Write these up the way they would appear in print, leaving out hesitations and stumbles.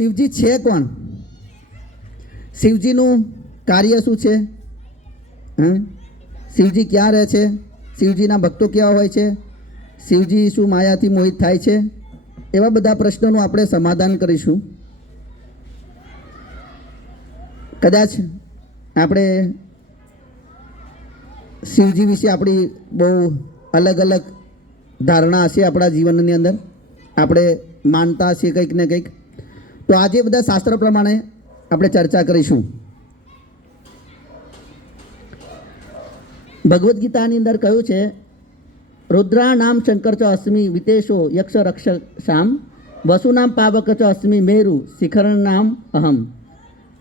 શિવજી છે કોણ? શિવજીનું કાર્ય શું છે? શિવજી ક્યાં રહે છે? શિવજીના ભક્તો કેવા હોય છે? શિવજી શું માયાથી મોહિત થાય છે? એવા બધા પ્રશ્નોનું આપણે સમાધાન કરીશું. કદાચ આપણે શિવજી વિશે આપણી બહુ અલગ અલગ ધારણા હશે આપણા જીવનની અંદર, આપણે માનતા હશે કંઈક ને કંઈક. તો આજે બધા શાસ્ત્ર પ્રમાણે આપણે ચર્ચા કરીશું. ભગવદ્ ગીતાની અંદર કહ્યું છે, રુદ્રા નામ શંકર ચ અસ્મિ વિતેશો યક્ષ રક્ષસામ વસુનામ પાવક ચ અસ્મિ મેરુ शिखरण नाम अहम.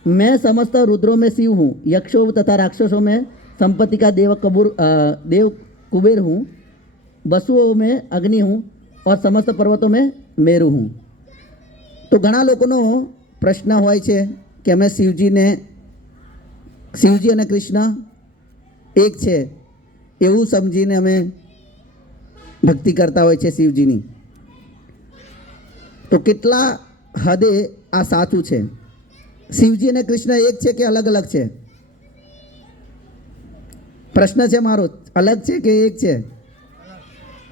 मैं समस्त रुद्रों में शिव हूँ, यक्षों तथा राक्षसों में संपत्ति का देव कुबेर हूँ, वसुओं में अग्नि हूँ और समस्त पर्वतों में मेरु हूँ. तो घણા લોકોનો પ્રશ્ન હોય છે કે અમે શિવજી અને કૃષ્ણ એક છે એવું સમજીને અમે ભક્તિ કરતા હોય છે શિવજીની. તો કેટલા હદે આ સાચું છે? શિવજી અને કૃષ્ણ એક છે કે અલગ અલગ છે? પ્રશ્ન છે મારો, અલગ છે કે એક છે?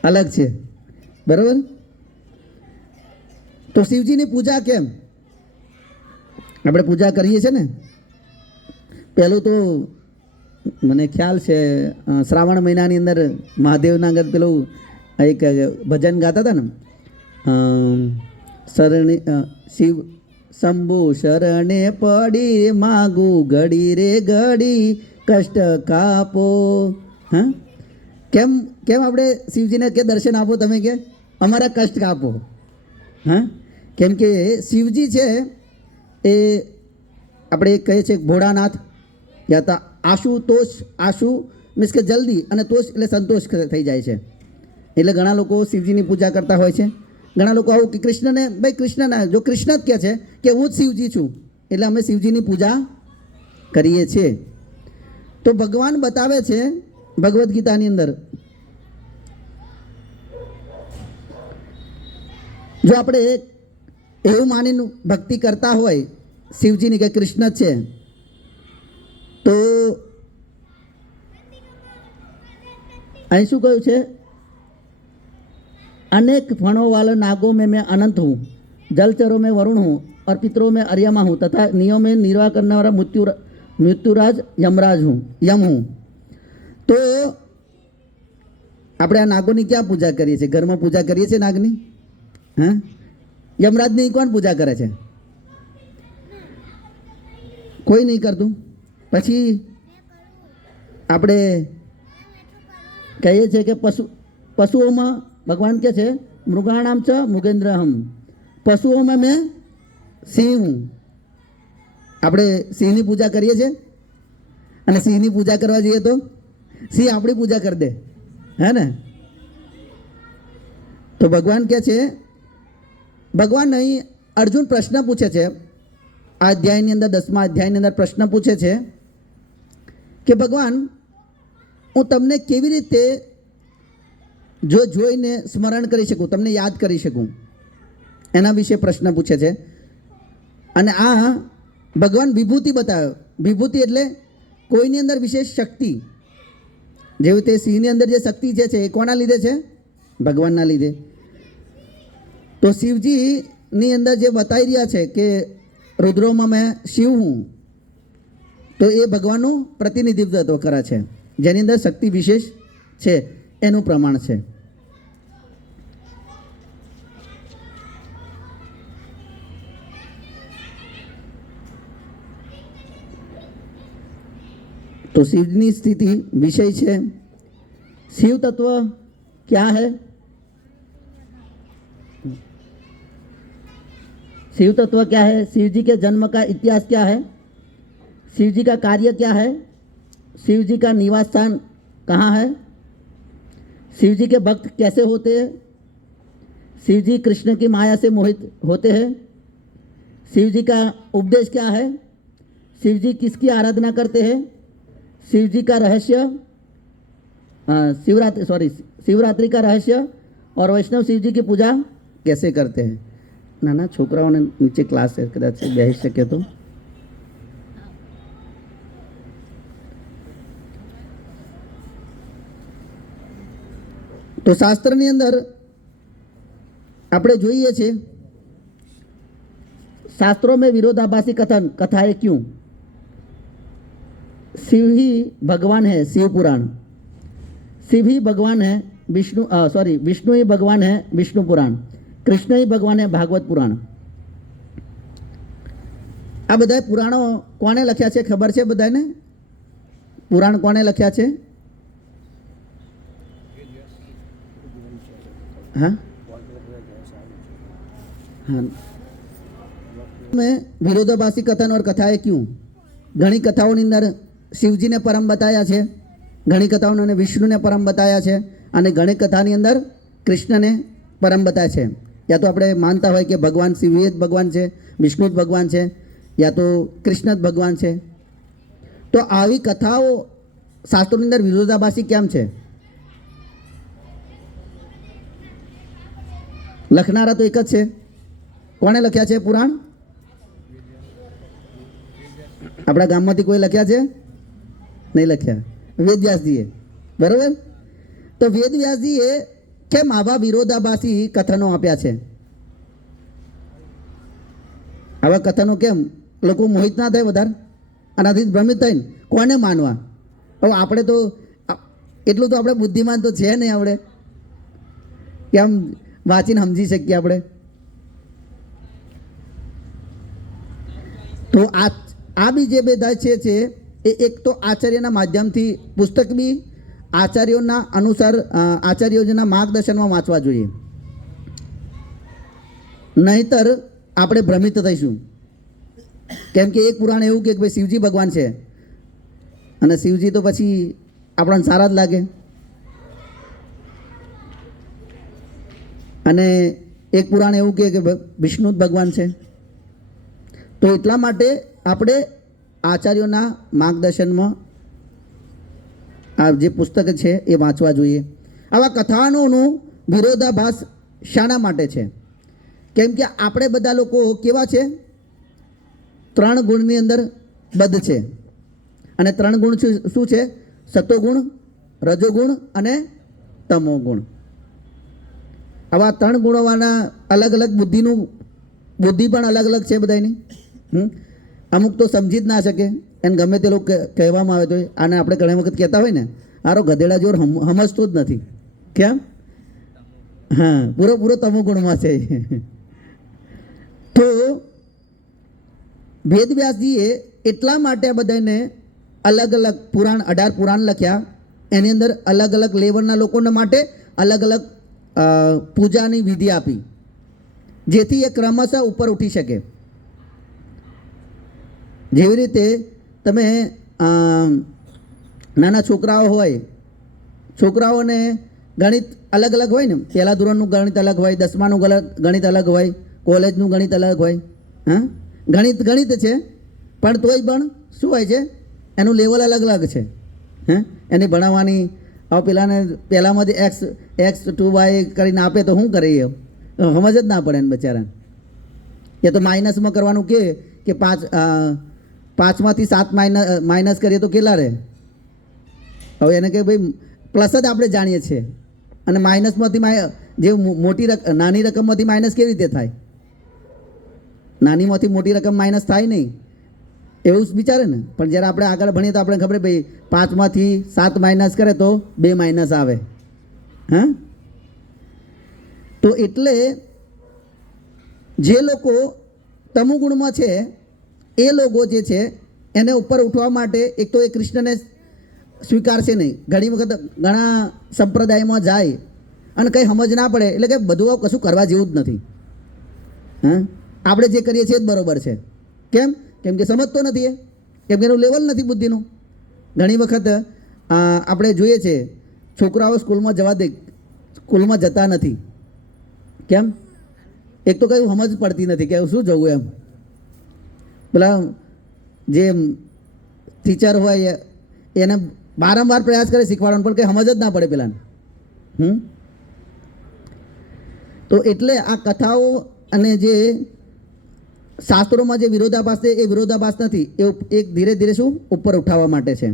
અલગ છે, બરાબર. તો શિવજીની પૂજા કેમ? આપણે પૂજા કરીએ છીએ ને, પહેલું તો મને ખ્યાલ છે શ્રાવણ મહિનાની અંદર મહાદેવના આગળ પેલું એક ભજન ગાતા હતા ને, શરણે શિવ શંભુ શરણે પડી માગું ઘડી રે ઘડી કષ્ટ કાપો. હા, કેમ કેમ આપણે શિવજીને કે દર્શન આપો, તમે કે અમારા કષ્ટ કાપો. હા, કેમ કે શિવજી છે એ આપણે કહીએ છીએ ભોળાનાથ, યા તો આશુતોષ. આશુ મીન્સ કે જલ્દી, અને તોષ એટલે સંતોષ થઈ જાય છે. એટલે ઘણા લોકો શિવજીની પૂજા કરતા હોય છે. ઘણા લોકો આવું કે કૃષ્ણને, ભાઈ કૃષ્ણના, જો કૃષ્ણ જ કહે છે કે હું જ શિવજી છું, એટલે અમે શિવજીની પૂજા કરીએ છીએ. તો ભગવાન બતાવે છે ભગવદ્ ગીતાની અંદર, જો આપણે એવું માનીને ભક્તિ કરતા હોય શિવજીની કે કૃષ્ણ જ છે, તો અહીં શું કહ્યું છે? अनेक फणों वाले नागों में मैं अनंत हूँ, जलचरों में वरुण हूँ और पितरों में अर्यमा हूँ तथा नियों में निर्वाह करने वाला मृत्युराज यमराज हूँ, यम हूँ. तो આપણે આ નાગોની ક્યાં પૂજા કરીએ છીએ? ઘરમાં પૂજા કરીએ છીએ નાગની? હા, યમરાજની કોણ પૂજા કરે છે? કોઈ નહીં કરતું. પછી આપણે કહીએ છીએ કે પશુઓમાં ભગવાન કે છે મૃગાણામ ચ મુગેન્દ્ર હમ, પશુઓમાં મેં સિંહ હું. આપણે સિંહની પૂજા કરીએ છીએ, અને સિંહની પૂજા કરવા જઈએ તો સિંહ આપણી પૂજા કરી દે, હે ને? તો ભગવાન કે છે, ભગવાન અહીં અર્જુન પ્રશ્ન પૂછે છે આ અધ્યાયની અંદર, 10મા અધ્યાયની અંદર પ્રશ્ન પૂછે છે કે ભગવાન, હું તમને કેવી રીતે જોઈને સ્મરણ કરી શકું, તમને યાદ કરી શકું, એના વિશે પ્રશ્ન પૂછે છે. અને આ ભગવાન વિભૂતિ બતાવ્યો. વિભૂતિ એટલે કોઈની અંદર વિશેષ શક્તિ. જેવી રીતે સિંહની અંદર જે શક્તિ જે છે એ કોના લીધે છે? ભગવાનના લીધે. તો શિવજીની અંદર જે બતાવી રહ્યા છે કે રુદ્રોમાં મેં શિવ હું, તો એ ભગવાનનું પ્રતિનિધિત્વ કરે છે, જેની અંદર શક્તિ વિશેષ છે એનું પ્રમાણ છે. तो शिवनी स्थिति विषय है। शिव तत्व क्या है? शिव तत्व क्या है? शिव जी के जन्म का इतिहास क्या है? शिव जी का कार्य क्या है? शिव जी का निवास स्थान कहाँ है? शिव जी के भक्त कैसे होते हैं? शिव जी कृष्ण की माया से मोहित होते हैं। शिव जी का उपदेश क्या है? शिव जी किसकी आराधना करते हैं? शिव जी का रहस्य, शिवरात्रि का रहस्य और वैष्णव शिव जी की पूजा कैसे करते हैं? નાના છોકરાઓને નીચે ક્લાસ છે, કદાચ બેસી શકે તો શાસ્ત્રની અંદર આપણે જોઈએ છીએ, शास्त्रों में विरोधाभासी कथन कथाएं क्यों? शिव ही भगवान है, शिव पुराण। शिव ही भगवान है, विष्णु ही भगवान है, विष्णु पुराण। कृष्ण ही भगवान है, भागवत पुराण। आ बधाय पुराणों कोने लख्या छे खबर छे बधाने? पुराण कोने लख्या छे? हाँ हाँ में विरोधाभासी कथन और कथाएं क्यों? घणी कथाओं अंदर शिवजी ने परम बताया है, घणी कथाओं ने विष्णु ने परम बताया है, અને ઘણી કથાની અંદર કૃષ્ણને પરમ बताया છે। या तो આપણે માનતા હોય કે ભગવાન શિવ જ ભગવાન છે, વિષ્ણુ જ ભગવાન છે, યા તો કૃષ્ણ જ ભગવાન છે। તો આવી કથાઓ શાસ્ત્રોની અંદર વિરોધાભાસી કેમ છે? લખનારા તો એક જ છે। કોણે લખ્યા છે પુરાણ? આપણા ગામમાંથી કોઈ લખ્યા છે? નહીં લખ્યા, વેદવ્યાસજીએ, બરાબર। તો વેદવ્યાસજીએ કેમ આવા વિરોધાભાસી કથનો આપ્યા છે? આવા કથનો કેમ? લોકો મોહિત ના થાય વધારે, આનાથી ભ્રમિત થઈને કોને માનવા? હવે આપણે તો એટલું તો આપણે બુદ્ધિમાન તો છે નહીં આપણે કેમ વાંચીને સમજી શકીએ આપણે। તો આ બી જે બધા છે એ એક તો આચાર્યના માધ્યમથી પુસ્તક બી આચાર્યોના અનુસાર આચાર્યોના માર્ગદર્શનમાં વાંચવા જોઈએ, નહીતર આપણે ભ્રમિત થઈશું। કેમ કે એક પુરાણ એવું કે ભાઈ શિવજી ભગવાન છે અને શિવજી તો પછી આપણને સારા જ લાગે, અને એક પુરાણ એવું કે વિષ્ણુ જ ભગવાન છે। તો એટલા માટે આપણે આચાર્યોના માર્ગદર્શનમાં આ જે પુસ્તક છે એ વાંચવા જોઈએ। આવા કથાનોનું વિરોધાભાસ શાના માટે છે? કેમ કે આપણે બધા લોકો કેવા છે? 3 ગુણની અંદર બદ્ધ છે, અને 3 ગુણ શું છે? સતોગુણ, રજોગુણ અને તમોગુણ। આવા 3 ગુણોવાળા અલગ અલગ બુદ્ધિ પણ અલગ અલગ છે બધાની। અમુક તો સમજી જ ના શકે, એને ગમે તે લોકો કહેવામાં આવે તો, આને આપણે ઘણી વખત કહેતા હોય ને, આરો ગધેડા જોર સમજતો જ નથી, કેમ? હા, પૂરો તમોગુણમાં છે। તો વેદવ્યાસજીએ એટલા માટે આ બધાને અલગ અલગ પુરાણ 18 પુરાણ લખ્યા, એની અંદર અલગ અલગ લેવલના લોકોને માટે અલગ અલગ પૂજાની વિધિ આપી, જેથી એ ક્રમશઃ ઉપર ઉઠી શકે। જેવી રીતે તમે નાના છોકરાઓ હોય, છોકરાઓને ગણિત અલગ અલગ હોય ને, પહેલા ધોરણનું ગણિત અલગ હોય, 10માનું ગણિત અલગ હોય, કોલેજનું ગણિત અલગ હોય। હા, ગણિત છે, પણ તોય પણ શું હોય છે? એનું લેવલ અલગ અલગ છે। હા, એની ભણાવવાની હવે પેલાને પહેલાંમાંથી એક્સ 2y કરીને આપે તો શું કરે? એ સમજ જ ના પડે એને બચારાને। એ તો માઇનસમાં કરવાનું કે 5માંથી 7 માઇનસ કરીએ તો કેટલા રહે? હવે એને કે ભાઈ પ્લસ જ આપણે જાણીએ છીએ, અને માઇનસમાંથી જે નાની રકમમાંથી માઇનસ કેવી રીતે થાય? નાનીમાંથી મોટી રકમ માઇનસ થાય નહીં, એવું જ વિચારે ને। પણ જ્યારે આપણે આગળ ભણીએ તો આપણે ખબર ભાઈ 5માંથી 7 માઇનસ કરે તો 2 માઇનસ આવે। હા, તો એટલે જે લોકો તમોગુણમાં છે એ લોકો જે છે એને ઉપર ઉઠવા માટે એક તો એ કૃષ્ણને સ્વીકારશે નહીં। ઘણી વખત ઘણા સંપ્રદાયમાં જાય અને કંઈ સમજ ના પડે એટલે કે બધું કશું કરવા જેવું જ નથી। હા, આપણે જે કરીએ છીએ જ બરાબર છે, કેમ? કેમ કે સમજતો નથી, કેમ કે એનું લેવલ નથી બુદ્ધિનું। ઘણી વખત આપણે જોઈએ છે છોકરાઓ સ્કૂલમાં જતા નથી, કેમ? એક તો કઈ સમજ પડતી નથી કે શું જવું એમ। પેલા જે ટીચર હોય એને વારંવાર પ્રયાસ કરે શીખવાડવાનો, પણ કંઈ સમજ જ ના પડે પેલાને। તો એટલે આ કથાઓ અને જે શાસ્ત્રોમાં જે વિરોધાભાસ છે એ વિરોધાભાસ નથી, એ એક ધીરે ધીરે શું ઉપર ઉઠાવવા માટે છે.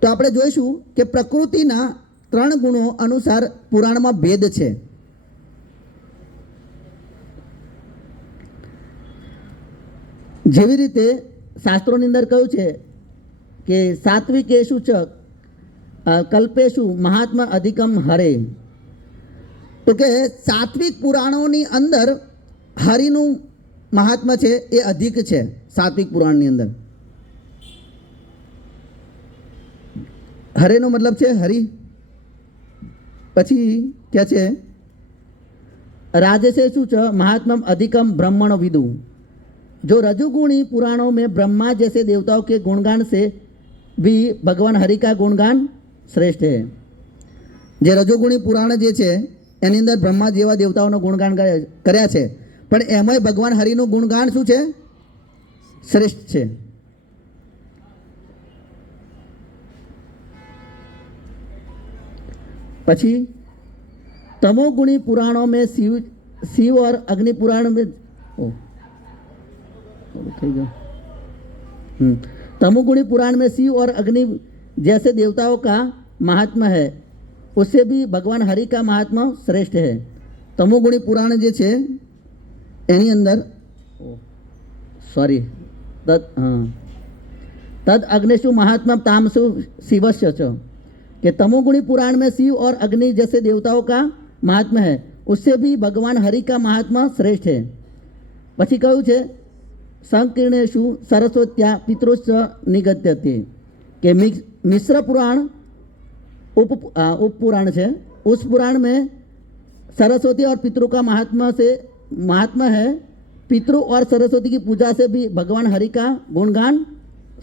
તો આપણે જોઈશું કે પ્રકૃતિના 3 ગુણો અનુસાર પુરાણમાં ભેદ છે. જેવી રીતે શાસ્ત્રોની અંદર કહ્યું છે કે સાત્વિકેશુ ચ કલ્પેશુ મહાત્મા અધિકમ હરે. તો કે સાત્વિક પુરાણોની અંદર હરિનું મહાત્મા છે એ અધિક છે. સાત્વિક પુરાણની અંદર હરેનો મતલબ છે હરિ. પછી क्या છે राजसेषु च महात्मम अधिकम ब्रह्मण विदु. जो रजोगुणी पुराणों में ब्रह्मा जैसे देवताओं के गुणगान से भी भगवान हरि का गुणगान श्रेष्ठ है. જે રજોગુણી પુરાણ જે છે એની અંદર બ્રહ્મા જેવા દેવતાઓનો ગુણગાન કર્યા છે, પણ એમાંય ભગવાન હરિનું ગુણગાન શું છે? શ્રેષ્ઠ છે. પછી तमोगुणी पुराणों में शिव और अग्नि पुराण में तमोगुणी पुराण में शिव और अग्नि जैसे देवताओं का महात्मा है, उससे भी भगवान हरि का महात्मा श्रेष्ठ है. तमोगुणी पुराण जे छे एनी अंदर तद अग्निशु महात्मा तामसु शिवस्य च. कि तमोगुणी पुराण में शिव और अग्नि जैसे देवताओं का महात्मा है, उससे भी भगवान हरि का महात्मा श्रेष्ठ है. પછી કહ્યું છે સંકીર્ણેશુ સરસ્વત્યા પિતૃશ્ચ નિગત્યતે. કે मिश्र पुराण उप पुराण है, उस पुराण में सरस्वती और पितृ का महात्मा है. पितृ और सरस्वती की पूजा से भी भगवान हरि का गुणगान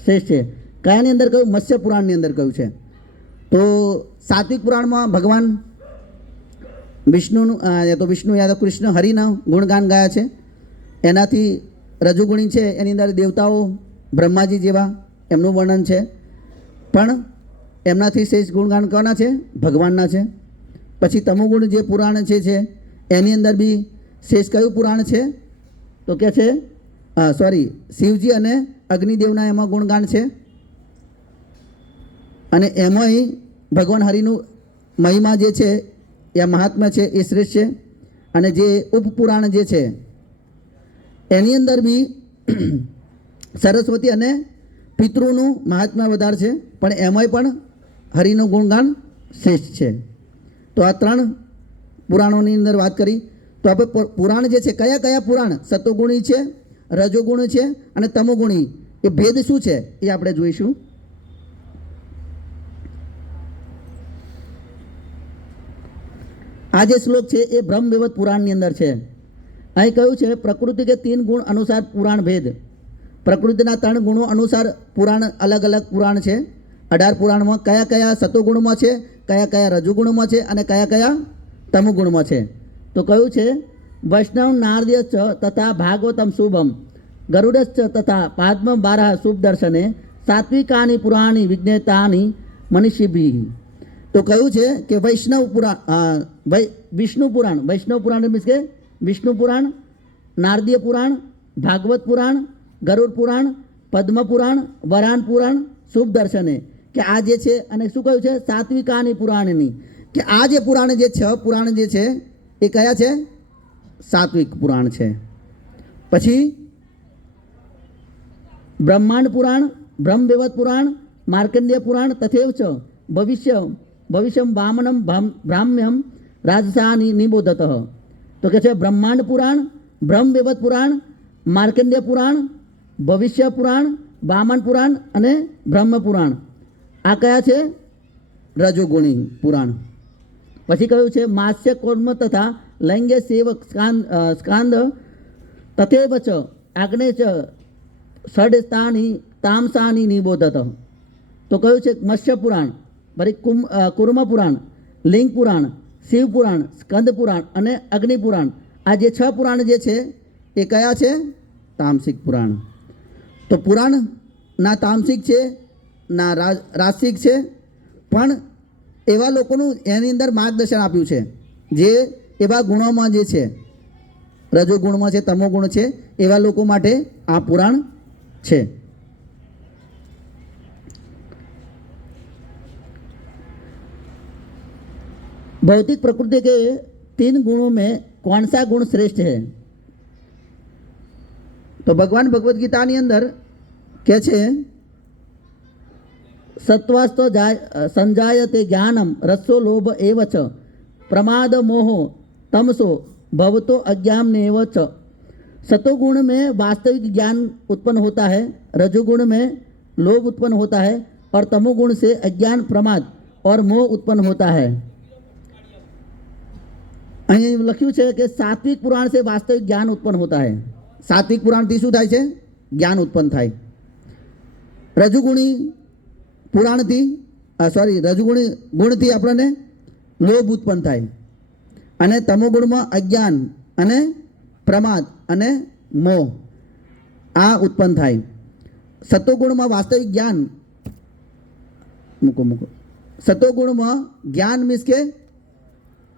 श्रेष्ठ है. કયાની અંદર કહ્યું? મત્સ્ય પુરાણની અંદર કહ્યું છે. તો સાત્વિક પુરાણમાં ભગવાન વિષ્ણુનું યા તો વિષ્ણુ યા તો કૃષ્ણ હરિના ગુણગાન ગાયા છે. એનાથી રજોગુણી છે એની અંદર દેવતાઓ બ્રહ્માજી જેવા એમનું વર્ણન છે, પણ એમનાથી શ્રેષ્ઠ ગુણગાન કોના છે? ભગવાનના છે. પછી તમોગુણ જે પુરાણ છે એની અંદર બી શ્રેષ્ઠ કયું પુરાણ છે? તો કે છે શિવજી અને અગ્નિદેવના એમાં ગુણગાન છે, અને એમાંય ભગવાન હરિનું મહિમા જે છે या महात्मा છે એ શ્રેષ્ઠ છે. અને જે ઉપપુરાણ જે છે એની અંદર બી સરસ્વતી અને પિતૃનું મહાત્મા વધારે છે, પણ એમાંય પણ હરિનું ગુણગાન શ્રેષ્ઠ છે. તો આ 3 પુરાણોની અંદર વાત કરી. તો આપણે પુરાણ જે છે કયા કયા પુરાણ? સતોગુણી છે, રજોગુણ છે અને તમોગુણી. એ ભેદ શું છે એ આપણે જોઈશું. આ જે શ્લોક છે એ બ્રહ્મવૈવર્ત પુરાણની અંદર છે. અહીં કહ્યું છે પ્રકૃતિ કે 3 ગુણ અનુસાર પુરાણ ભેદ. પ્રકૃતિના 3 ગુણો અનુસાર પુરાણ અલગ અલગ પુરાણ છે. 18 પુરાણમાં કયા કયા સતોગુણમાં છે, કયા કયા રજોગુણમાં છે અને કયા કયા તમોગુણમાં છે. તો કહ્યું છે વૈષ્ણવ નારદ્યશ્ચ તથા ભાગવતમ શુભમ ગરુડશ્ચ તથા પાદ્મ 12 શુભ દર્શને સાત્વિકાની પુરાણી વિજ્ઞેતાની મનીષીભી. તો કહ્યું છે કે વૈષ્ણવ પુરાણ વિષ્ણુ પુરાણ, વૈષ્ણવ પુરાણ મીન્સ કે વિષ્ણુ પુરાણ, નારદીય પુરાણ, ભાગવત પુરાણ, ગરુડ પુરાણ, પદ્મ પુરાણ, વરાન પુરાણ, શુભ દર્શને. કે આ જે છે અને શું કહ્યું છે? સાત્વિકાની પુરાણની. કે આ જે પુરાણ જે 6 પુરાણ જે છે એ કયા છે? સાત્વિક પુરાણ છે. પછી બ્રહ્માંડ પુરાણ, બ્રહ્મવૈવર્ત પુરાણ, માર્કંડેય પુરાણ તથૈવ ચ ભવિષ્યમ વામનમ બ્રાહ્મ્યમ રાજસાની નિબોધત. તો કે છે બ્રહ્માંડ પુરાણ, બ્રહ્મવૈવર્ત પુરાણ, માર્કંડેય પુરાણ, ભવિષ્ય પુરાણ, વામન પુરાણ અને બ્રહ્મ પુરાણ. આ કયા છે? રજોગુણી પુરાણ. પછી કહ્યું છે માસ્ય કર્મ તથા લૈંગ્ય સેવક સ્કાંદ તથૈવ ચ આગ્નેય ચ ષડસ્થાની તામસાની નિબોધત. તો કહ્યું છે મત્સ્ય પુરાણ, પછી કુર્મ પુરાણ, લિંગ પુરાણ, શિવ પુરાણ, સ્કંદ પુરાણ અને અગ્નિ પુરાણ. આ જે 6 પુરાણ જે છે એ કયા છે? તામસિક પુરાણ. તો પુરાણ ના તામસિક છે ના રાસિક છે, પણ એવા લોકોનું એની અંદર માર્ગદર્શન આપ્યું છે જે એવા ગુણોમાં જે છે રજોગુણમાં છે, તમોગુણ છે, એવા લોકો માટે આ પુરાણ છે. भौतिक प्रकृति के 3 गुणों में कौन सा गुण श्रेष्ठ है? तो भगवान भगवद गीता ની અંદર કહે છે सत्वास्तो संजायते ज्ञानम रसो लोभ एव च प्रमाद मोहो तमसो भवतो अज्ञानेव च. सतोगुण में वास्तविक ज्ञान उत्पन्न होता है, रजोगुण में लोभ उत्पन्न होता है और तमोगुण से अज्ञान, प्रमाद और मोह उत्पन्न होता है. અહીં લખ્યું છે કે સાત્વિક પુરાણ से वास्तविक ज्ञान उत्पन्न होता है. સાત્વિક પુરાણથી શું થાય છે? જ્ઞાન ઉત્પન્ન થાય. રજુગુણી પુરાણથી રજુગુણી ગુણથી આપણને લોભ ઉત્પન્ન થાય અને તમોગુણમાં અજ્ઞાન અને પ્રમાદ અને મોહ આ ઉત્પન્ન થાય. સતોગુણમાં વાસ્તવિક જ્ઞાન મૂકો સતોગુણમાં જ્ઞાન મીન્સ કે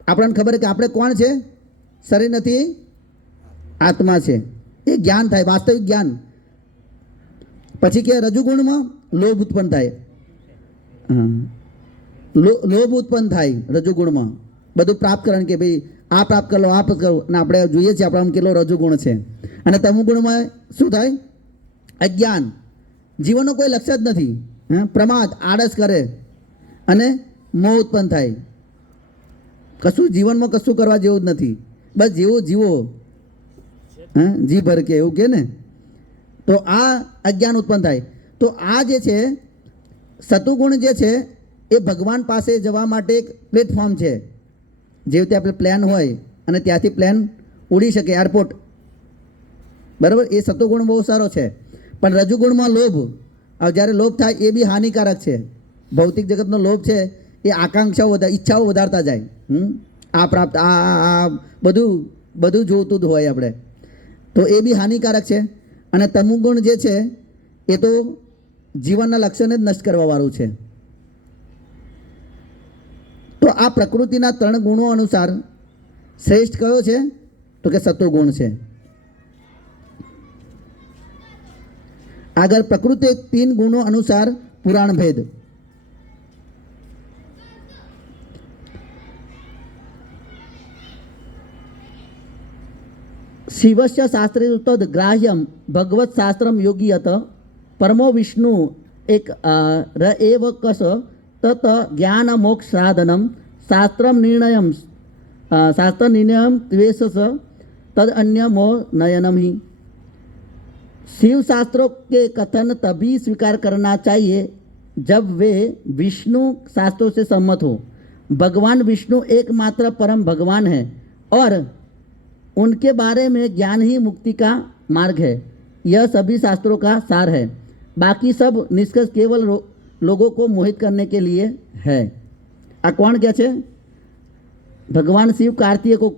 આપણને ખબર છે કે આપણે કોણ છે? શરીર નથી, આત્મા છે. એ જ્ઞાન થાય, વાસ્તવિક જ્ઞાન. પછી કે રજુગુણમાં લોભ ઉત્પન્ન થાય. લોભ ઉત્પન્ન થાય રજુગુણમાં, બધું પ્રાપ્ત કરવાનું કે ભાઈ આ પ્રાપ્ત કરો, આ પ્રાપ્ત કરો, અને આપણે જોઈએ છીએ આપણામાં કેટલો રજુગુણ છે. અને તમોગુણમાં શું થાય? અજ્ઞાન, જીવનનો કોઈ લક્ષ્ય જ નથી, પ્રમાદ, આળસ કરે અને મોહ ઉત્પન્ન થાય. કશું જીવનમાં કશું કરવા જેવું જ નથી, બસ જેવું જીવો, જી ભર કે એવું કે ને. તો આ અજ્ઞાન ઉત્પન્ન થાય. તો આ જે છે સતુગુણ જે છે એ ભગવાન પાસે જવા માટે એક પ્લેટફોર્મ છે. જેવી રીતે આપણે પ્લેન હોય અને ત્યાંથી પ્લેન ઉડી શકે એરપોર્ટ, બરાબર, એ સતુગુણ બહુ સારો છે. પણ રજુગુણમાં લોભ, જ્યારે લોભ થાય એ બી હાનિકારક છે. ભૌતિક જગતનો લોભ છે એ આકાંક્ષાઓ ઈચ્છાઓ વધારતા જાય. આ પ્રાપ્ત આ બધું બધું જોતું જ હોય આપણે, તો એ બી હાનિકારક છે. અને તમોગુણ જે છે એ તો જીવનના લક્ષ્યને જ નષ્ટ કરવાવાળું છે. તો આ પ્રકૃતિના 3 ગુણો અનુસાર શ્રેષ્ઠ કયો છે? તો કે સતોગુણ છે. આગળ પ્રકૃતિ 3 ગુણો અનુસાર પુરાણ ભેદ. शिवस्य शास्त्रे तद ग्राह्यम भगवत शास्त्रम योगीयत परमो विष्णु एक र एव कस तत ज्ञान मोक्ष साधनम शास्त्रम निर्णयम द्वेषस तद अन्य मोह नयनम ही. शिव शास्त्रों के कथन तभी स्वीकार करना चाहिए जब वे विष्णु शास्त्रों से सम्मत हो. भगवान विष्णु एकमात्र परम भगवान है और उनके बारे में ज्ञान ही मुक्ति का मार्ग है. यह सभी शास्त्रों का सार है. बाकी सब निष्कर्ष केवल लोगों को मोहित करने के लिए है. आ कौन क्या है? भगवान शिव कार्तिकेय को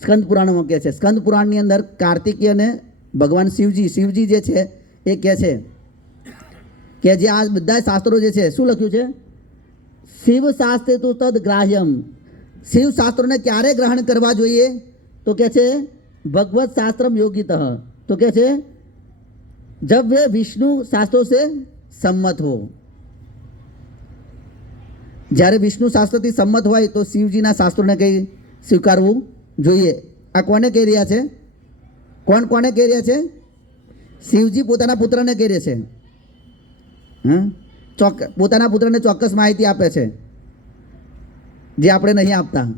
स्कंद पुराण में क्या है? स्कंद पुराण ની અંદર કાર્તિકેય ને ભગવાન શિવજી જે છે એ કહે છે કે જે આ બધા શાસ્ત્રો જે છે શું લખ્યું છે? શિવ શાસ્ત્રે તો તદ ગ્રાહ્યમ. શિવ શાસ્ત્રોને ક્યારે ગ્રહણ કરવા જોઈએ? तो कैसे? भगवत शास्त्रम योगित. तो कैसे? जब वे विष्णु शास्त्रों से सम्मत हो. જ્યારે વિષ્ણુ શાસ્ત્રથી સંમત હોય તો શિવજીના શાસ્ત્રોને કંઈ સ્વીકારવું જોઈએ. આ કોને કહી રહ્યા છે? કોને કહી રહ્યા છે? શિવજી પોતાના પુત્રને કહી રહ્યા છે. પોતાના પુત્રને ચોક્કસ માહિતી આપે છે જે આપણે નહીં આપતા.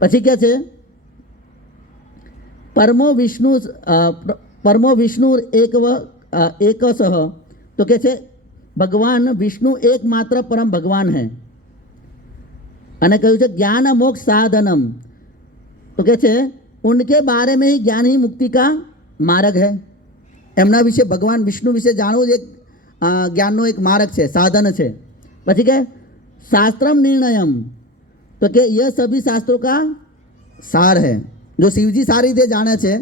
પછી કહે છે परमो विष्णु एक सह. तो कैसे? भगवान विष्णु एकमात्र परम भगवान है. અને કહ્યું છે જ્ઞાન મોક્ષ સાધનમ. તો કે છે उनके बारे में ही ज्ञान ही मुक्ति का मार्ग है. એમના વિશે ભગવાન વિષ્ણુ વિશે જાણવું જ એક જ્ઞાનનો એક માર્ગ છે, સાધન છે. પછી કે શાસ્त्रम निर्णयम. तो કે यह सभी शास्त्रों का सार है. जो शिवजी सारी રીતે જાણે છે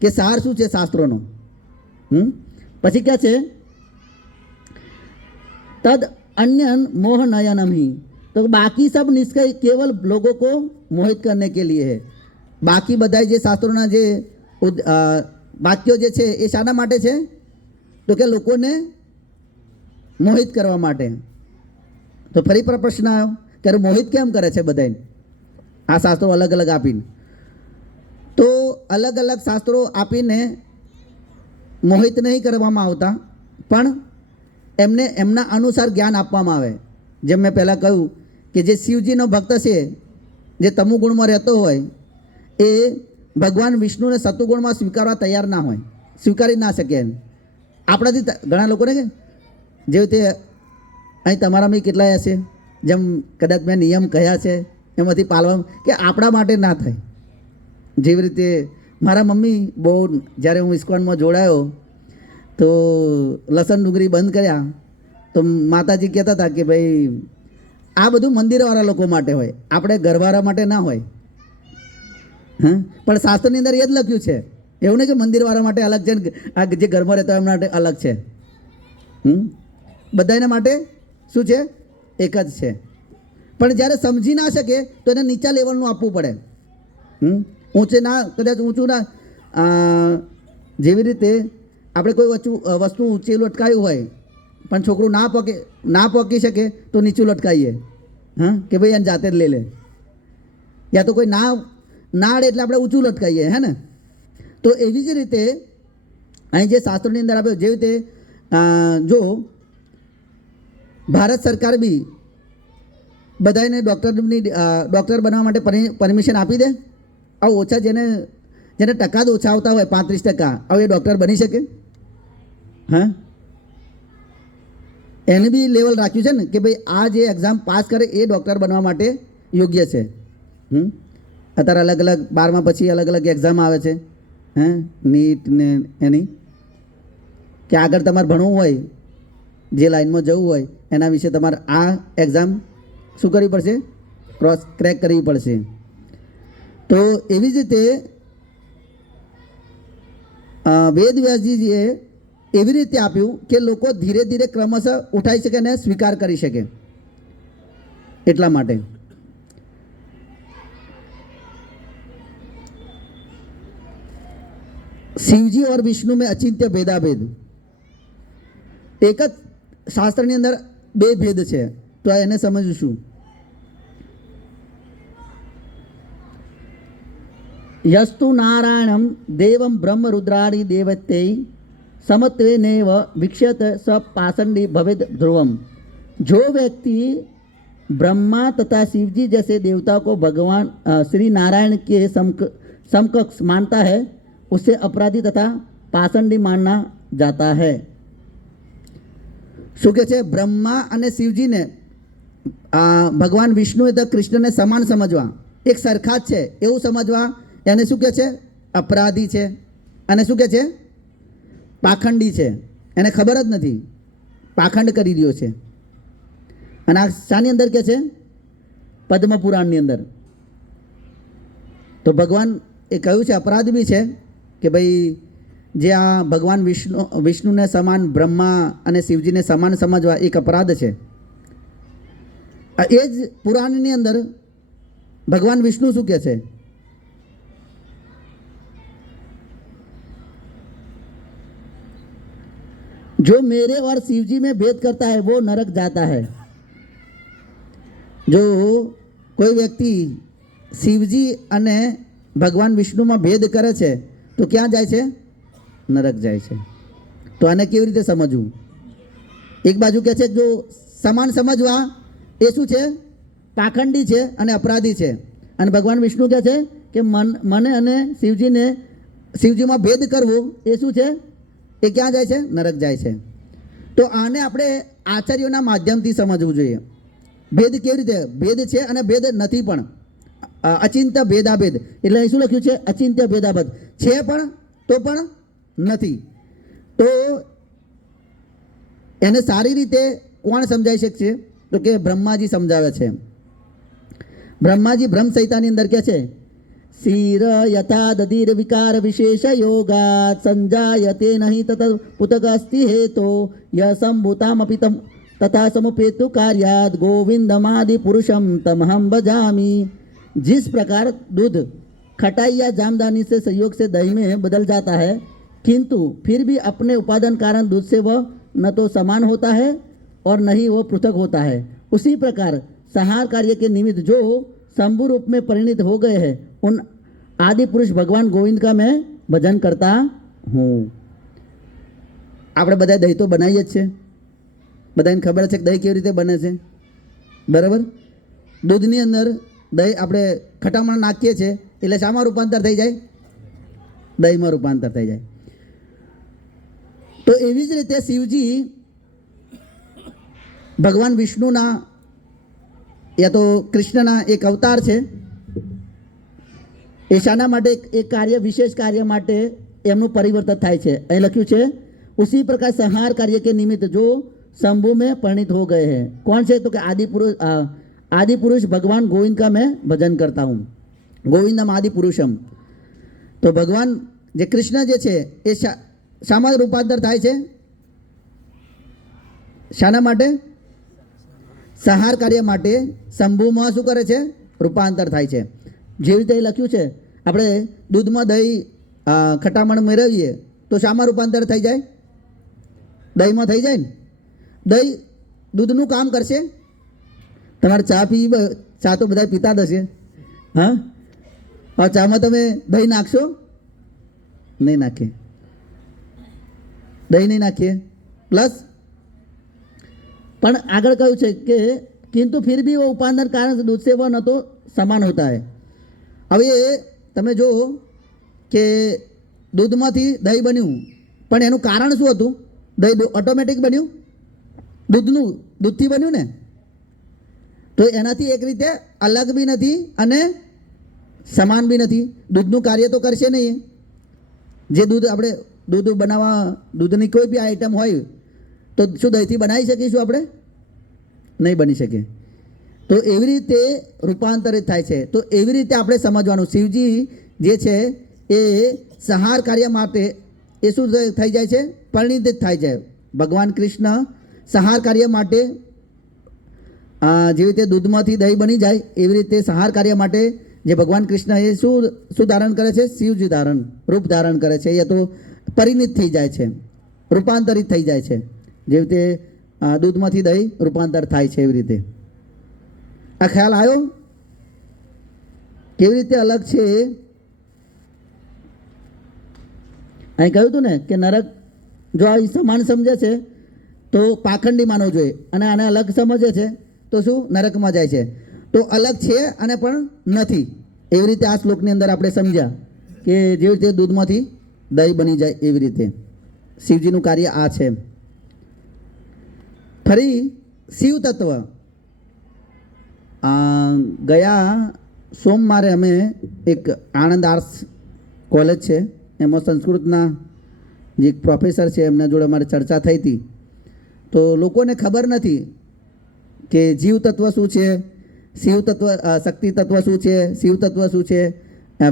કે સાર શું છે શાસ્ત્રોનો. પછી क्या છે? तद अन्य मोह नयनम ही. तो बाकी सब निष्कर्ष केवल लोगों को मोहित करने के लिए है. બાકી બધા જે શાસ્ત્રોના જે વાક્યો જે છે એ શાના માટે છે? તો કે લોકોને મોહિત કરવા માટે. તો ફરી પર પ્રશ્ન આવ્યો કે મોહિત કેમ કરે છે બધાને આ શાસ્ત્રો અલગ અલગ આપીને? તો અલગ અલગ શાસ્ત્રો આપીને મોહિત નહીં કરવામાં આવતા, પણ એમને એમના અનુસાર જ્ઞાન આપવામાં આવે. જેમ મેં પહેલાં કહ્યું કે જે શિવજીનો ભક્ત છે, જે તમુગુણમાં રહેતો હોય, એ ભગવાન વિષ્ણુને સતુગુણમાં સ્વીકારવા તૈયાર ના હોય, સ્વીકારી ના શકે. આપણાથી ઘણા લોકોને કે જે રીતે અહીં તમારામાં કેટલાય હશે, જેમ કદાચ મેં નિયમ કહ્યા છે એમાંથી પાલવા કે આપણા માટે ના થાય. જેવી રીતે મારા મમ્મી બહુ, જ્યારે હું ઇસ્કોનમાં જોડાયો તો લસણ ડુંગળી બંધ કર્યા, તો માતાજી કહેતા હતા કે ભાઈ આ બધું મંદિરવાળા લોકો માટે હોય, આપણે ઘરવાળા માટે ના હોય. પણ શાસ્ત્રની અંદર એ જ લખ્યું છે, એવું નહીં કે મંદિરવાળા માટે અલગ છે, આ જે ઘરમાં રહેતા હોય એમના માટે અલગ છે. બધાના માટે શું છે? એક જ છે. પણ જ્યારે સમજી ના શકે તો એને નીચા લેવલનું આપવું પડે. ઊંચે ના, કદાચ ઊંચું ના, જેવી રીતે આપણે કોઈ વસ્તુ ઊંચી લટકાયું હોય પણ છોકરું ના પહોંચી શકે તો નીચું લટકાઈએ, કે ભાઈ એને જાતે જ લઈ લે. યા તો કોઈ ના અડે એટલે આપણે ઊંચું લટકાઈએ, હે ને? તો એવી જ રીતે અહીં જે શાસ્ત્રોની અંદર આપણે જેવી રીતે જો ભારત સરકાર બી બધાને ડૉક્ટર બનવા માટે પરમિશન આપી દે. આ ઓછા જેને ટકા જ ઓછા આવતા હોય 35%, હવે એ ડૉક્ટર બની શકે? હા, એને બી લેવલ રાખ્યું છે ને કે ભાઈ આ જે એક્ઝામ પાસ કરે એ ડૉક્ટર બનવા માટે યોગ્ય છે. અત્યારે અલગ અલગ 12મા પછી અલગ અલગ એક્ઝામ આવે છે, નીટ ને એની, કે આગળ તમારે ભણવું હોય, જે લાઈનમાં જવું હોય એના વિશે તમારે આ એક્ઝામ શું કરવી પડશે? ક્રેક કરવી પડશે. તો એવી જ રીતે વેદ વ્યાસજીએ એવી રીતે આપ્યું કે લોકો ધીરે ધીરે ક્રમશઃ ઉઠાઈ શકે અને સ્વીકાર કરી શકે. એટલા માટે शिवजी और विष्णु में अचिंत्य भेदाभेद. एक જ શાસ્ત્રની અંદર બે ભેદ છે, તો એને સમજશું. यस्तु नारायणं देवं ब्रह्म रुद्रादि देवत्यै समत्वेनेव वीक्ष्यत स पाषंडी भवेद ध्रुवम. जो व्यक्ति ब्रह्मा तथा शिवजी जैसे देवता को भगवान श्री नारायण के समकक्ष मानता है, उसे अपराधी तथा पाषंडी मानना जाता है. શું કહે છે? બ્રહ્મા અને શિવજીને ભગવાન વિષ્ણુ તો કૃષ્ણને સમાન સમજવા, એક સરખા જ છે એવું સમજવા, એને શું કહે છે? અપરાધી છે. અને શું કહે છે? પાખંડી છે. એને ખબર જ નથી, પાખંડ કરી રહ્યો છે. અને આ શાની અંદર કહે છે? પદ્મ પુરાણની અંદર. તો ભગવાન એ કહ્યું છે અપરાધ બી છે કે ભાઈ જે આ ભગવાન વિષ્ણુને સમાન, બ્રહ્મા અને શિવજીને સમાન સમજવા એક અપરાધ છે. એ જ પુરાણની અંદર ભગવાન વિષ્ણુ શું કહે છે? जो मेरे और शिवजी में भेद करता है वो नरक जाता है. जो કોઈ વ્યક્તિ શિવજી અને ભગવાન વિષ્ણુમાં ભેદ કરે છે તો ક્યાં જાય છે? નરક જાય છે. તો આને કેવી રીતે સમજવું? એક બાજુ કહે છે જો સમાન સમજવા એ શું છે? પાખંડી છે અને અપરાધી છે. અને ભગવાન વિષ્ણુ કહે છે કે મને અને શિવજીમાં ભેદ કરવો એ શું છે? એ ક્યાં જાય છે? નરક જાય છે. તો આને આપણે આચાર્યોના માધ્યમથી સમજવું જોઈએ. ભેદ કેવી રીતે? ભેદ છે અને ભેદ નથી પણ. અચિંત્ય ભેદાભેદ એટલે અહીં શું લખ્યું છે? અચિંત્ય ભેદાભેદ છે પણ તો પણ નથી. તો એને સારી રીતે કોણ સમજાવી શકશે? તો કે બ્રહ્માજી સમજાવે છે. બ્રહ્માજી બ્રહ્મ સંહિતાની અંદર કહે છે શિર યથા દધીર વિકાર વિશેષ યોગાત સંજાયતે નહીં તત પુતક અસ્તિ હેતો યસંભૂતામપિ तथा समुपेतु कार्याद गोविंदमादि पुरुषम तमहम भजामी. जिस प्रकार दूध खटाई या जामदानी से संयोग से दही में बदल जाता है, किंतु फिर भी अपने उपादान कारण दूध से वह न तो समान होता है और न ही वो पृथक होता है। उसी प्रकार संहार कार्य के निमित्त जो शंभु रूप में परिणित हो गए हैं, उन आदि पुरुष भगवान गोविंद का मैं भजन करता हूँ। આપણે બધા દહીં તો બનાવીએ જ છે, બધાને ખબર છે કે દહીં કેવી રીતે બને છે, બરાબર? દૂધની અંદર દહીં આપણે ખટામણ નાખીએ છીએ એટલે શામાં રૂપાંતર થઈ જાય? દહીંમાં રૂપાંતર થઈ જાય. તો એવી જ રીતે શિવજી ભગવાન વિષ્ણુના યા તો કૃષ્ણના એક અવતાર છે. એ શાના માટે? એક કાર્ય, વિશેષ કાર્ય માટે એમનું પરિવર્તન થાય છે. અહીં લખ્યું છે उसी प्रकार संहार कार्य के निमित्त जो शंभु में परिणित हो गए हैं. कौन से? तो कि आदि पुरुष भगवान गोविंद का मैं भजन करता हूँ. गोविंदम आदि पुरुषम. तो भगवान જે કૃષ્ણ જે છે એ શામાં રૂપાંતર થાય છે? શાના માટે? સંહાર કાર્ય માટે શંભુમાં શું કરે છે? રૂપાંતર થાય છે. જેવી રીતે લખ્યું છે આપણે દૂધમાં દહીં ખટામણ મેળવીએ તો શામાં રૂપાંતર થઈ જાય? દહીંમાં થઈ જાય ને. દહીં દૂધનું કામ કરશે. તમારે ચા પી, ચા તો બધા પીતા જ હશે, હા? હવે ચામાં તમે દહીં નાખશો? નહીં નાખીએ, દહીં નહીં નાખીએ. પ્લસ પણ આગળ કહ્યું છે કે किंतु फिर भी वो उपादान कारण से दूध से वह न तो समान होता है. હવે તમે જુઓ કે દૂધમાંથી દહીં બન્યું, પણ એનું કારણ શું હતું? દહીં ઓટોમેટિક બન્યું? દૂધથી બન્યું ને, તો એનાથી એક રીતે અલગ બી નથી અને સમાન બી નથી. દૂધનું કાર્ય તો કરશે નહીં. જે દૂધ આપણે દૂધ બનાવવા, દૂધની કોઈ બી આઈટમ હોય તો શું દહીંથી બનાવી શકીશું આપણે? નહીં બની શકે. તો એવી રીતે રૂપાંતરિત થાય છે. તો એવી રીતે આપણે સમજવાનું. શિવજી જે છે એ સંહાર કાર્ય માટે એ શું થઈ જાય છે? પરિણિત થાય છે. ભગવાન કૃષ્ણ સંહાર કાર્ય માટે જેવી રીતે દૂધમાંથી દહીં બની જાય એવી રીતે સંહાર કાર્ય માટે જે ભગવાન કૃષ્ણ એ શું ધારણ કરે છે? શિવજી રૂપ ધારણ કરે છે, યા તો પરિણિત થઈ જાય છે, રૂપાંતરિત થઈ જાય છે. જેવી રીતે દૂધમાંથી દહીં રૂપાંતર થાય છે એવી રીતે. આ ખ્યાલ આવ્યો કેવી રીતે અલગ છે? અહીં કહ્યું હતું ને કે નરક જો આ સમાન સમજે છે તો પાખંડી માનવો જોઈએ, અને આને અલગ સમજે છે તો શું? નરકમાં જાય છે. તો અલગ છે અને પણ નથી. એવી રીતે આ શ્લોકની અંદર આપણે સમજ્યા કે જેવી રીતે દૂધમાંથી દહીં બની જાય એવી રીતે શિવજીનું કાર્ય આ છે. ફરી શિવ તત્વ. ગયા સોમવારે અમે એક આણંદ આર્ટ્સ કોલેજ છે એમાં સંસ્કૃતના જે એક પ્રોફેસર છે એમના જોડે અમારી ચર્ચા થઈ હતી. તો લોકોને ખબર નથી કે જીવ તત્વ શું છે, શિવ તત્વ, શક્તિ તત્વ શું છે, શિવ તત્વ શું છે,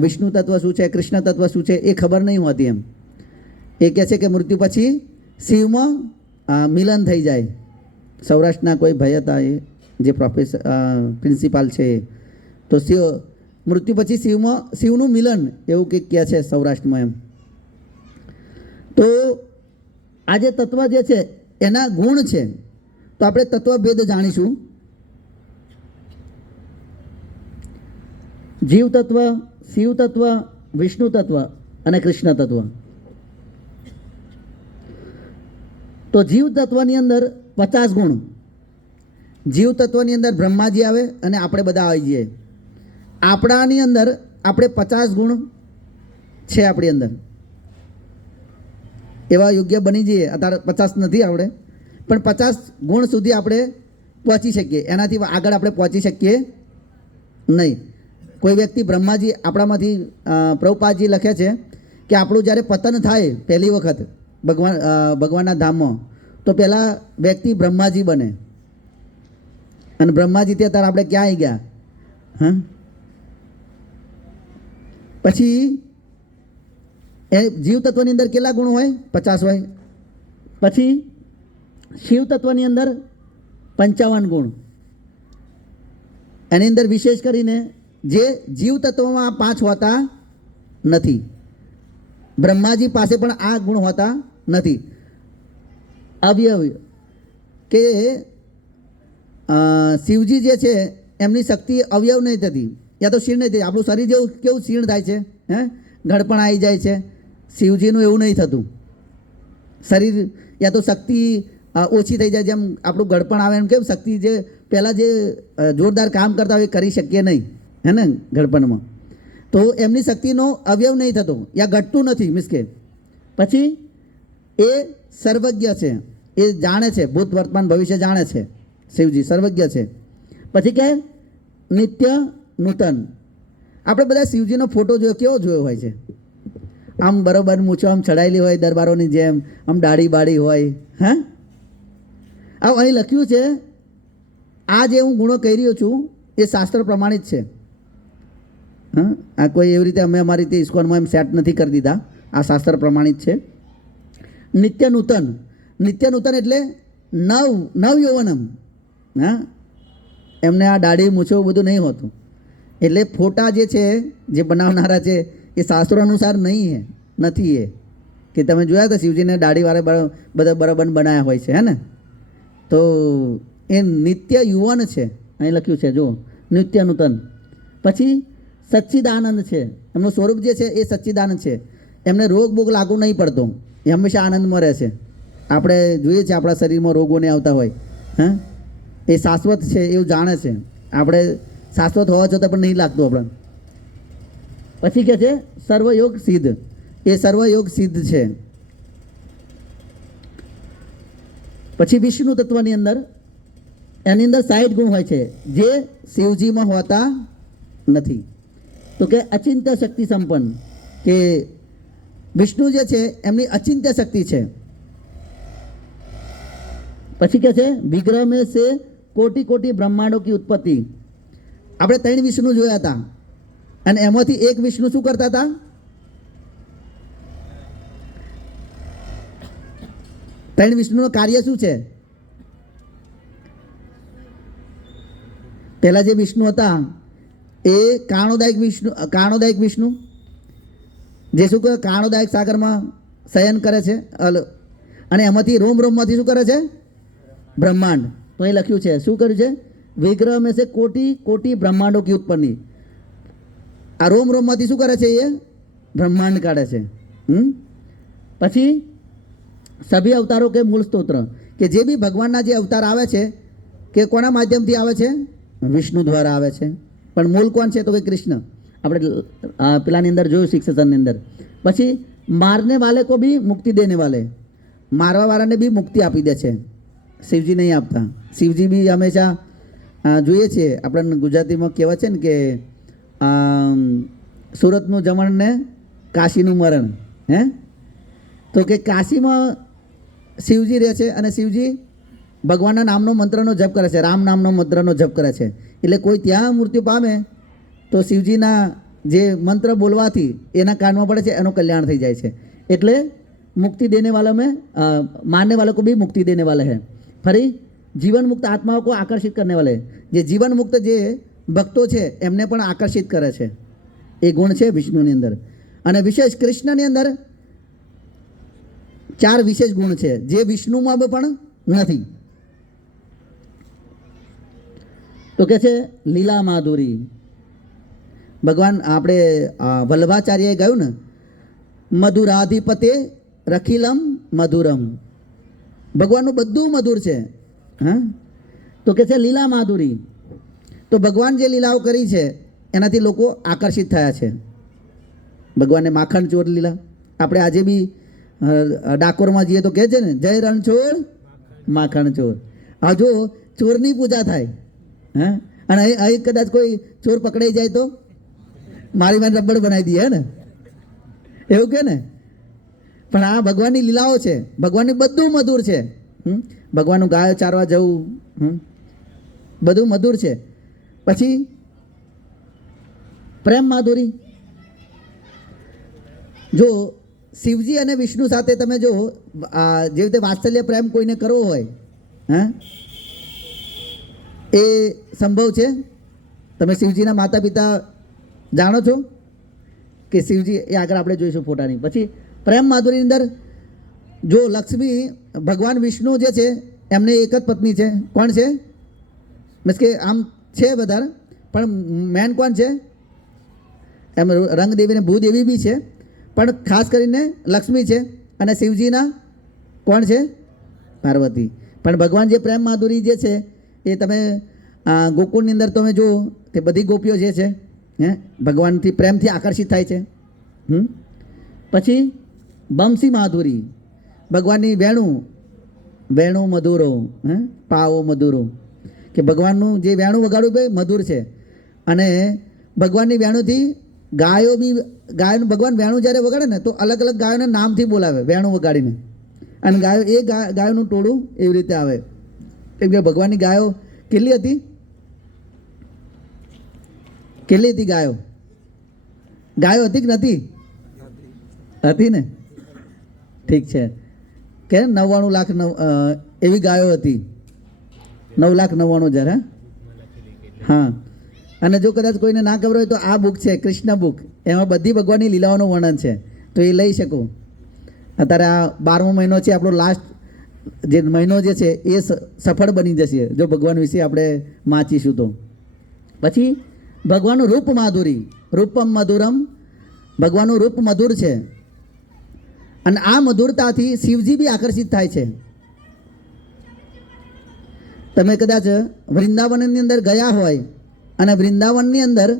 વિષ્ણુ તત્વ શું છે, કૃષ્ણ તત્વ શું છે, એ ખબર નહીં હોતી. એમ એ કહે છે કે મૃત્યુ પછી શિવમાં મિલન થઈ જાય. સૌરાષ્ટ્રના કોઈ ભાઈ હતા એ જે પ્રોફેસર પ્રિન્સિપાલ છે, તો શિવ મૃત્યુ પછી શિવનું મિલન એવું કંઈક કહે છે સૌરાષ્ટ્રમાં. એમ તો આ જે તત્વ જે છે એના ગુણ છે. તો આપણે તત્વભેદ જાણીશું. જીવ તત્વ, શિવ તત્વ, વિષ્ણુ તત્વ અને કૃષ્ણ તત્વ. તો જીવ તત્વની અંદર 50 ગુણ. જીવ તત્વની અંદર બ્રહ્માજી આવે અને આપણે બધા આવી જઈએ. આપણાની અંદર આપણે 50 ગુણ છે આપણી અંદર, એવા યોગ્ય બની જઈએ. અત્યારે 50 નથી આવડે, પણ 50 ગુણ સુધી આપણે પહોંચી શકીએ. એનાથી આગળ આપણે પહોંચી શકીએ નહીં. કોઈ વ્યક્તિ બ્રહ્માજી આપણામાંથી પ્રભુપાદજી લખે છે કે આપણું જ્યારે પતન થાય પહેલી વખત ભગવાનના ધામમાં, તો પહેલાં વ્યક્તિ બ્રહ્માજી બને. અને બ્રહ્માજીથી અત્યારે આપણે ક્યાં આવી ગયા? હા, પછી એ જીવ તત્વની અંદર કેટલા ગુણ હોય? 50 હોય. પછી શિવ તત્વની અંદર 55 ગુણ. એની અંદર વિશેષ કરીને જે જીવ તત્વમાં 5 હોતા નથી. બ્રહ્માજી પાસે પણ આ ગુણ હોતા નથી. અવયવ કે શિવજી જે છે એમની શક્તિ અવયવ નહીં થતી, યા તો ક્ષીણ નહીં થતી. આપણું શરીર જેવું કેવું ક્ષીણ થાય છે, હે, ઘડપણ આવી જાય છે. શિવજીનું એવું નહીં થતું. શરીર યા તો શક્તિ ઓછી થઈ જાય, જેમ આપણું ઘડપણ આવે એમ કેમ શક્તિ જે પહેલાં જે જોરદાર કામ કરતા હોય એ કરી શકીએ નહીં, હે ને, ઘડપણમાં. તો એમની શક્તિનો અવયવ નહીં થતો, યા ઘટતું નથી. મીન્સ કે પછી એ સર્વજ્ઞ છે, એ જાણે છે, ભૂત વર્તમાન ભવિષ્ય જાણે છે. શિવજી સર્વજ્ઞ છે. પછી કે નિત્ય નૂતન. આપણે બધા શિવજીનો ફોટો જોયો, કેવો જોયો હોય છે? આમ બરોબર મૂછો આમ ચડાયેલી હોય દરબારોની જેમ, આમ દાઢી બાળી હોય. હા, આ અહીં લખ્યું છે, આ જે હું ગુણો કહી રહ્યો છું એ શાસ્ત્ર પ્રમાણિત છે. હા, આ કોઈ એવી રીતે અમે અમારી રીતે ઇસ્કોનમાં એમ સેટ નથી કરી દીધા, આ શાસ્ત્ર પ્રમાણિત છે. નિત્ય નૂતન. નિત્ય નૂતન એટલે નવ યૌવનમ. હા, એમને આ દાઢી મૂછો બધું નહીં હોતું. એટલે ફોટા જે છે જે બનાવનારા છે એ શાસ્ત્રો અનુસાર નહીં નથી. એ કે તમે જોયા હતા શિવજીને દાઢીવાળા બધા બરાબર બનાવ્યા હોય છે, હે ને? તો એ નિત્ય યુવાન છે, અહીં લખ્યું છે, જો નિત્ય નૂતન. પછી સચ્ચિદાનંદ છે, એમનું સ્વરૂપ જે છે એ સચ્ચિદાનંદ છે. એમને રોગ બોગ લાગુ નહીં પડતો, એ હંમેશા આનંદમાં રહે છે. આપણે જોઈએ છીએ આપણા શરીરમાં રોગો નહીં આવતા હોય. હા, એ શાશ્વત છે એવું જાણે છે. આપણે શાશ્વત હોવા છતાં પણ નહીં લાગતું આપણે. પછી કે છે સર્વયોગ સિદ્ધ. એ સર્વયોગ સિદ્ધ છે. પછી વિષ્ણુ તત્વની અંદર એની અંદર 60 ગુણ હોય છે જે શિવજીમાં હોતા નથી. તો કે અચિંત્ય શક્તિ સંપન્ન, કે વિષ્ણુ જે છે એમની અચિંત્ય શક્તિ છે. પછી કે છે વિગ્રહ में से कोटि कोटि બ્રહ્માંડો की उत्पत्ति. આપણે 3 વિષ્ણુ જોયા હતા અને એમાંથી એક વિષ્ણુ શું કરતા હતા? ત્રણ વિષ્ણુનું કાર્ય શું છે? પહેલા જે વિષ્ણુ હતા એ કારણોદાયક વિષ્ણુ જે શું કરે, કારણોદાયક સાગરમાં શયન કરે છે, અને એમાંથી રોમમાંથી શું કરે છે? બ્રહ્માંડ. તો એ લખ્યું છે, શું કર્યું છે? વિગ્રહ મેં સે કોટી કોટી બ્રહ્માંડો કી ઉત્પન્ની. આ રોમમાંથી શું કરે છે? એ બ્રહ્માંડ કાઢે છે. પછી સભી અવતારો કે મૂળ સ્તોત્ર, કે જે બી ભગવાનના જે અવતાર આવે છે કે કોના માધ્યમથી આવે છે? વિષ્ણુ દ્વારા આવે છે. પણ મૂળ કોણ છે? તો કે કૃષ્ણ. આપણે પેલાની અંદર જોયું શિક્ષણની અંદર. પછી મારને વાલે કો બી મુક્તિ દેને વાલે, મારવા વાળાને બી મુક્તિ આપી દે છે, શિવજી નહીં આપતા. શિવજી બી હંમેશા જોઈએ છીએ આપણને ગુજરાતીમાં કહેવાય છે ને કે સુરતનું જમણ ને કાશીનું મરણ. હે, તો કે કાશીમાં શિવજી રહે છે અને શિવજી ભગવાનના નામનો મંત્રનો જપ કરે છે, રામ નામનો મંત્રનો જપ કરે છે. એટલે કોઈ ત્યાં મૃત્યુ પામે તો શિવજીના જે મંત્ર બોલવાથી એના કાનમાં પડે છે, એનું કલ્યાણ થઈ જાય છે. એટલે મુક્તિ દેને વાલા में मारने वालों को भी मुक्ति देने वाले हैं. ફરી જીવન મુક્ત આત્માઓ को આકર્ષિત करने वाले, જે જીવન મુક્ત જે ભક્તો છે એમને પણ આકર્ષિત કરે છે. એ ગુણ છે વિષ્ણુની અંદર. અને વિશેષ કૃષ્ણની અંદર 4 વિશેષ ગુણ છે જે વિષ્ણુમાં પણ નથી. તો કે છે લીલા માધુરી. ભગવાન આપણે વલ્લભાચાર્યએ ગાયું ને, મધુરાધિપતે રખિલમ મધુરમ. ભગવાનનું બધું મધુર છે. હા, તો કે છે લીલા માધુરી. તો ભગવાન જે લીલાઓ કરી છે એનાથી લોકો આકર્ષિત થયા છે. ભગવાનને માખણ ચોર લીલા. આપણે આજે બી ડાકોરમાં જઈએ તો કહે છે ને, જય રણછોડ માખણ ચોર. આ જો ચોરની પૂજા થાય. હા, અને અહીં કદાચ કોઈ ચોર પકડાઈ જાય તો મારી મારી રબડ બનાવી દઈએ, હે ને, એવું કે ને. પણ આ ભગવાનની લીલાઓ છે. ભગવાનની બધું મધુર છે. ભગવાનનું ગાય ચારવા જવું, બધું મધુર છે. પછી પ્રેમ માધુરી. જો શિવજી અને વિષ્ણુ સાથે તમે જો જે રીતે વાત્સલ્ય પ્રેમ કોઈને કરવો હોય, હા, એ સંભવ છે? તમે શિવજીના માતા પિતા જાણો છો? કે શિવજી એ આગળ આપણે જોઈશું ફોટાની. પછી પ્રેમ માધુરીની અંદર જો લક્ષ્મી ભગવાન વિષ્ણુ જે છે એમને એક જ પત્ની છે. કોણ છે? મીન્સ કે આમ છે વધારે, પણ મેન કોણ છે? એમ રંગદેવી ને ભૂદેવી બી છે, પણ ખાસ કરીને લક્ષ્મી છે. અને શિવજીના કોણ છે? પાર્વતી. પણ ભગવાન જે પ્રેમ માધુરી જે છે એ તમે ગોકુળની અંદર તમે જુઓ તે બધી ગોપીઓ જે છે ભગવાનથી પ્રેમથી આકર્ષિત થાય છે. પછી બંસી માધુરી, ભગવાનની વેણુ મધુરો, પાવો મધુરો, કે ભગવાનનું જે વેણું વગાડવું ભાઈ મધુર છે. અને ભગવાનની વેણુથી ગાયોનું ભગવાન વેણું જ્યારે વગાડે ને તો અલગ અલગ ગાયોના નામથી બોલાવે વેણું વગાડીને. અને ગાયોનું ટોળું એવી રીતે આવે. કેમ કે ભગવાનની ગાયો કેટલી હતી? ગાયો હતી કે નથી? હતી ને? ઠીક છે. કે 99 લાખ એવી ગાયો હતી. 9,99,000. હા. અને જો કદાચ કોઈને ના ખબર હોય તો આ બુક છે કૃષ્ણ બુક, એમાં બધી ભગવાનની લીલાઓનું વર્ણન છે, તો એ લઈ શકો. અત્યારે આ 12મો મહિનો છે આપણો, લાસ્ટ જે મહિનો જે છે એ સફળ બની જશે જો ભગવાન વિશે આપણે વાંચીશું તો. પછી ભગવાનનું રૂપ માધુરી, રૂપમ મધુરમ, ભગવાનનું રૂપ મધુર છે. અને આ મધુરતાથી શિવજી બી આકર્ષિત થાય છે. તમે કદાચ વૃંદાવનની અંદર ગયા હોય અને વૃંદાવનની અંદર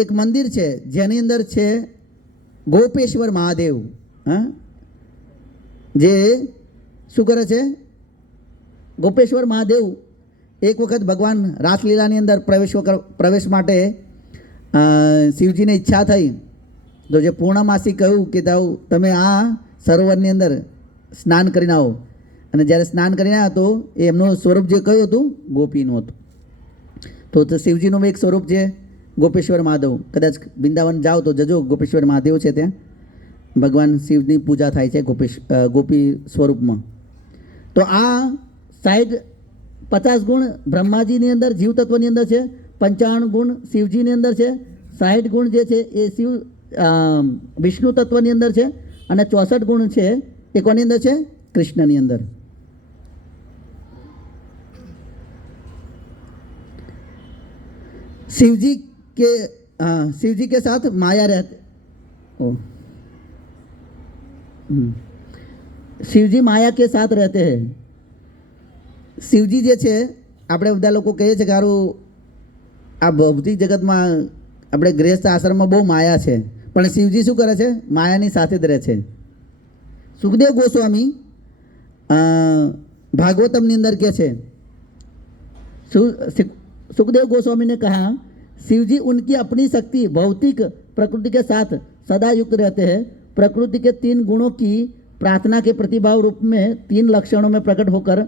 એક મંદિર છે જેની અંદર છે ગોપેશ્વર મહાદેવ. જે શું કરે છે? ગોપેશ્વર મહાદેવ એક વખત ભગવાન રાસલીલાની અંદર પ્રવેશ માટે શિવજીને ઈચ્છા થઈ, તો જે પૂર્ણમાસી કહ્યું કે તમે આ સરોવરની અંદર સ્નાન કરીને આવો. અને જ્યારે સ્નાન કરીને આવ્યા તો એમનું સ્વરૂપ જે કયું હતું? ગોપીનું હતું. તો શિવજીનું એક સ્વરૂપ છે ગોપેશ્વર મહાદેવ. કદાચ વૃંદાવન જાઓ તો જજો, ગોપેશ્વર મહાદેવ છે ત્યાં ભગવાન શિવની પૂજા થાય છે ગોપી સ્વરૂપમાં. તો આ 50 ગુણ બ્રહ્માજીની અંદર જીવ તત્વની અંદર છે, 55 ગુણ શિવજીની અંદર છે, 60 ગુણ જે છે એ વિષ્ણુ તત્વની અંદર છે, અને 64 ગુણ છે એ કોની અંદર છે? કૃષ્ણની અંદર. शिवजी के साथ माया रहते, શિવજી માયા કે સાથ રહેતે હૈ. શિવજી જે છે આપણે બધા લોકો કહીએ છીએ કે સારું આ ભૌતિક જગતમાં આપણે ગૃહસ્થ આશ્રમમાં બહુ માયા છે, પણ શિવજી શું કરે છે? માયાની સાથે જ રહે છે. સુખદેવ ગોસ્વામી भागवतम अंदर क्या है? सुखदेव गोस्वामी ने कहा शिवजी उनकी अपनी शक्ति भौतिक प्रकृति के साथ सदा युक्त रहते हैं. प्रकृति के 3 गुणों की प्रार्थना के प्रतिभाव रूप में 3 लक्षणों में प्रकट होकर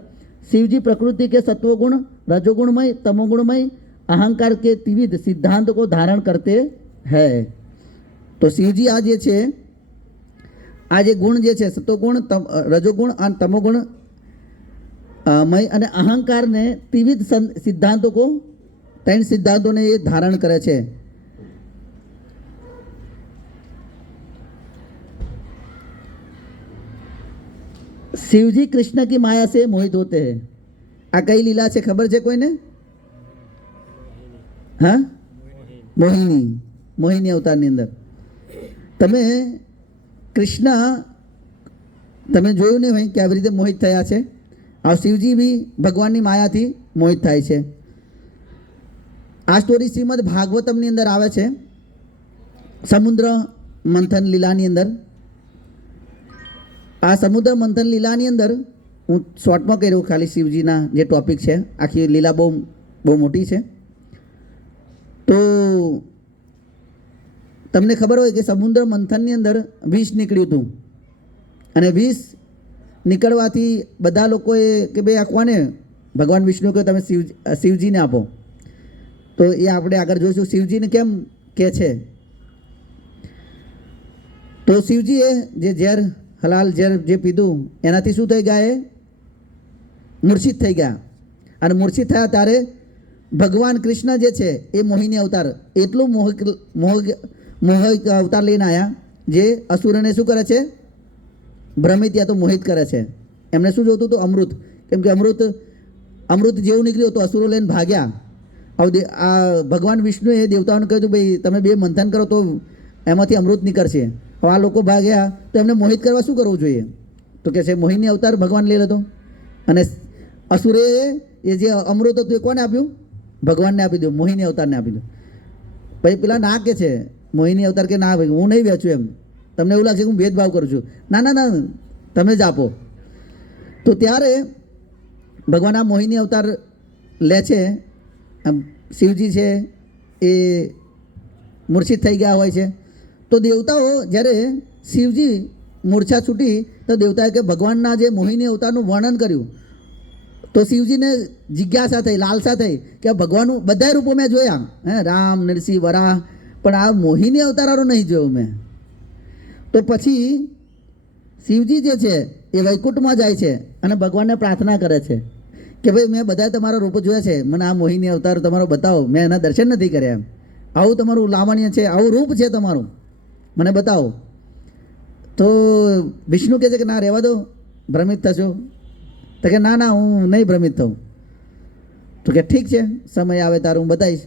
शिवजी प्रकृति के सत्वगुण, रजोगुणमय, तमोगुणमय, अहंकार के त्रिविध सिद्धांत को धारण करते हैं. तो शिवजी आज ये गुण जे छे सत्वगुण, रजोगुण और तमोगुण मय અને अहंकार ने त्रिविध सिद्धांतों को 3 सिद्धांतों ने ये धारण करे छे. शिवजी कृष्ण की माया से मोहित होते हैं. आ कई लीला है खबर है कोई ने? हाँ, मोहिनी अवतार ની અંદર તમે કૃષ્ણ તમે જોયું નહીં હોય કે આવી રીતે મોહિત થયા છે. આ શિવજી બી ભગવાનની માયાથી મોહિત થાય છે. આ સ્ટોરી શ્રીમદ ભાગવતમની અંદર આવે છે, સમુદ્ર મંથન લીલાની અંદર. આ સમુદ્ર મંથન લીલાની અંદર હું શોર્ટમાં કર્યું ખાલી શિવજીના જે ટોપિક છે. આખી લીલા બહુ મોટી છે. તો તમને ખબર હોય કે સમુદ્ર મંથનની અંદર વિષ નીકળ્યું હતું, અને વિષ નીકળવાથી બધા લોકોએ કે ભાઈ આ કોને? ભગવાન વિષ્ણુ કે તમે શિવજીને આપો. તો એ આપણે આગળ જોઈશું શિવજીને કેમ કે છે. તો શિવજીએ જે ઝેર હલાલ ઝેર જે પીધું એનાથી શું થઈ ગયા? એ મૂર્છિત થઈ ગયા. અને મૂર્છિત થયા ત્યારે ભગવાન કૃષ્ણ જે છે એ મોહિની અવતાર એટલું મોહિક અવતાર લઈને આવ્યા જે અસુરને શું કરે છે? ભ્રમિત યા તો મોહિત કરે છે. એમને શું જોતું હતું? અમૃત. કેમ કે અમૃત જેવું નીકળ્યું તો અસુરો લઈને ભાગ્યા. હવે આ ભગવાન વિષ્ણુએ દેવતાઓને કહ્યું ભાઈ તમે બે મંથન કરો તો એમાંથી અમૃત નીકળશે. હવે આ લોકો ભાગ્યા તો એમને મોહિત કરવા શું કરવું જોઈએ? તો કે છે મોહિની અવતાર ભગવાન લઈ લેતો. અને અસુરે એ જે અમૃત હતું એ કોને આપ્યું? ભગવાનને આપી દઉં, મોહિની અવતારને આપી દઉં. ભાઈ પેલા ના કે છે મોહિની અવતાર કે ના ભાઈ હું નહીં વેચું, એમ તમને એવું લાગશે કે હું ભેદભાવ કરું છું. ના ના ના, તમે જ આપો. તો ત્યારે ભગવાન આ મોહિની અવતાર લે છે. શિવજી છે એ મૂર્છિત થઈ ગયા હોય છે. તો દેવતાઓ જ્યારે શિવજી મૂર્છા છૂટી તો દેવતાએ કે ભગવાનના જે મોહિની અવતારનું વર્ણન કર્યું તો શિવજીને જિજ્ઞાસા થઈ, લાલસા થઈ કે ભગવાનનું બધા રૂપો મેં જોયા, રામ, નરસિંહ, વરાહ, પણ આ મોહિની અવતારો નહીં જોયું મેં. તો પછી શિવજી જે છે એ વૈકુંઠમાં જાય છે અને ભગવાનને પ્રાર્થના કરે છે કે ભાઈ મેં બધા તમારા રૂપો જોયા છે, મને આ મોહિની અવતાર તમારો બતાવો, મેં એના દર્શન નથી કર્યા. એમ આવું તમારું લાવણ્ય છે, આવું રૂપ છે તમારું, મને બતાવો. તો વિષ્ણુ કહે છે કે ના રહેવા દો, ભ્રમિત થશો. તો કે ના ના હું નહીં ભ્રમિત થઉં. તો કે ઠીક છે, સમય આવે તારું હું બતાવીશ.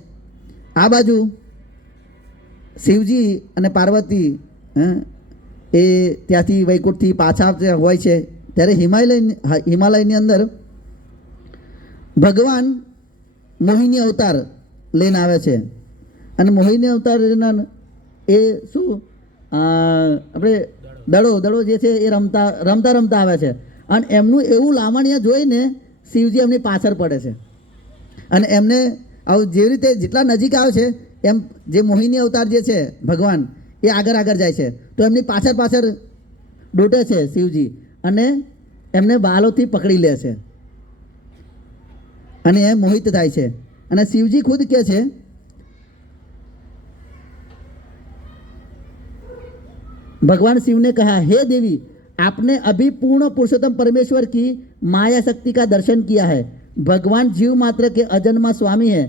આ બાજુ શિવજી અને પાર્વતી એ ત્યાંથી વૈકુંઠથી પાછા હોય છે ત્યારે હિમાલયની અંદર ભગવાન મોહિની અવતાર લઈને આવે છે. અને મોહિની અવતાર એ શું આપણે દડો જે છે એ રમતા આવે છે. અને એમનું એવું લાવણ્ય જોઈને શિવજી એમની પાછળ પડે છે. અને એમને આવું જેવી રીતે જેટલા નજીક આવે છે એમ જે મોહિની અવતાર જે છે ભગવાન એ આગળ જાય છે. તો એમની પાછળ દોટે છે શિવજી અને એમને બાલોથી પકડી લે છે અને એ મોહિત થાય છે. અને શિવજી ખુદ કહે છે भगवान शिव ने कहा, हे देवी, आपने अभी पूर्ण पुरुषोत्तम परमेश्वर की माया शक्ति का दर्शन किया है. भगवान जीव मात्र के अजन्मा स्वामी है.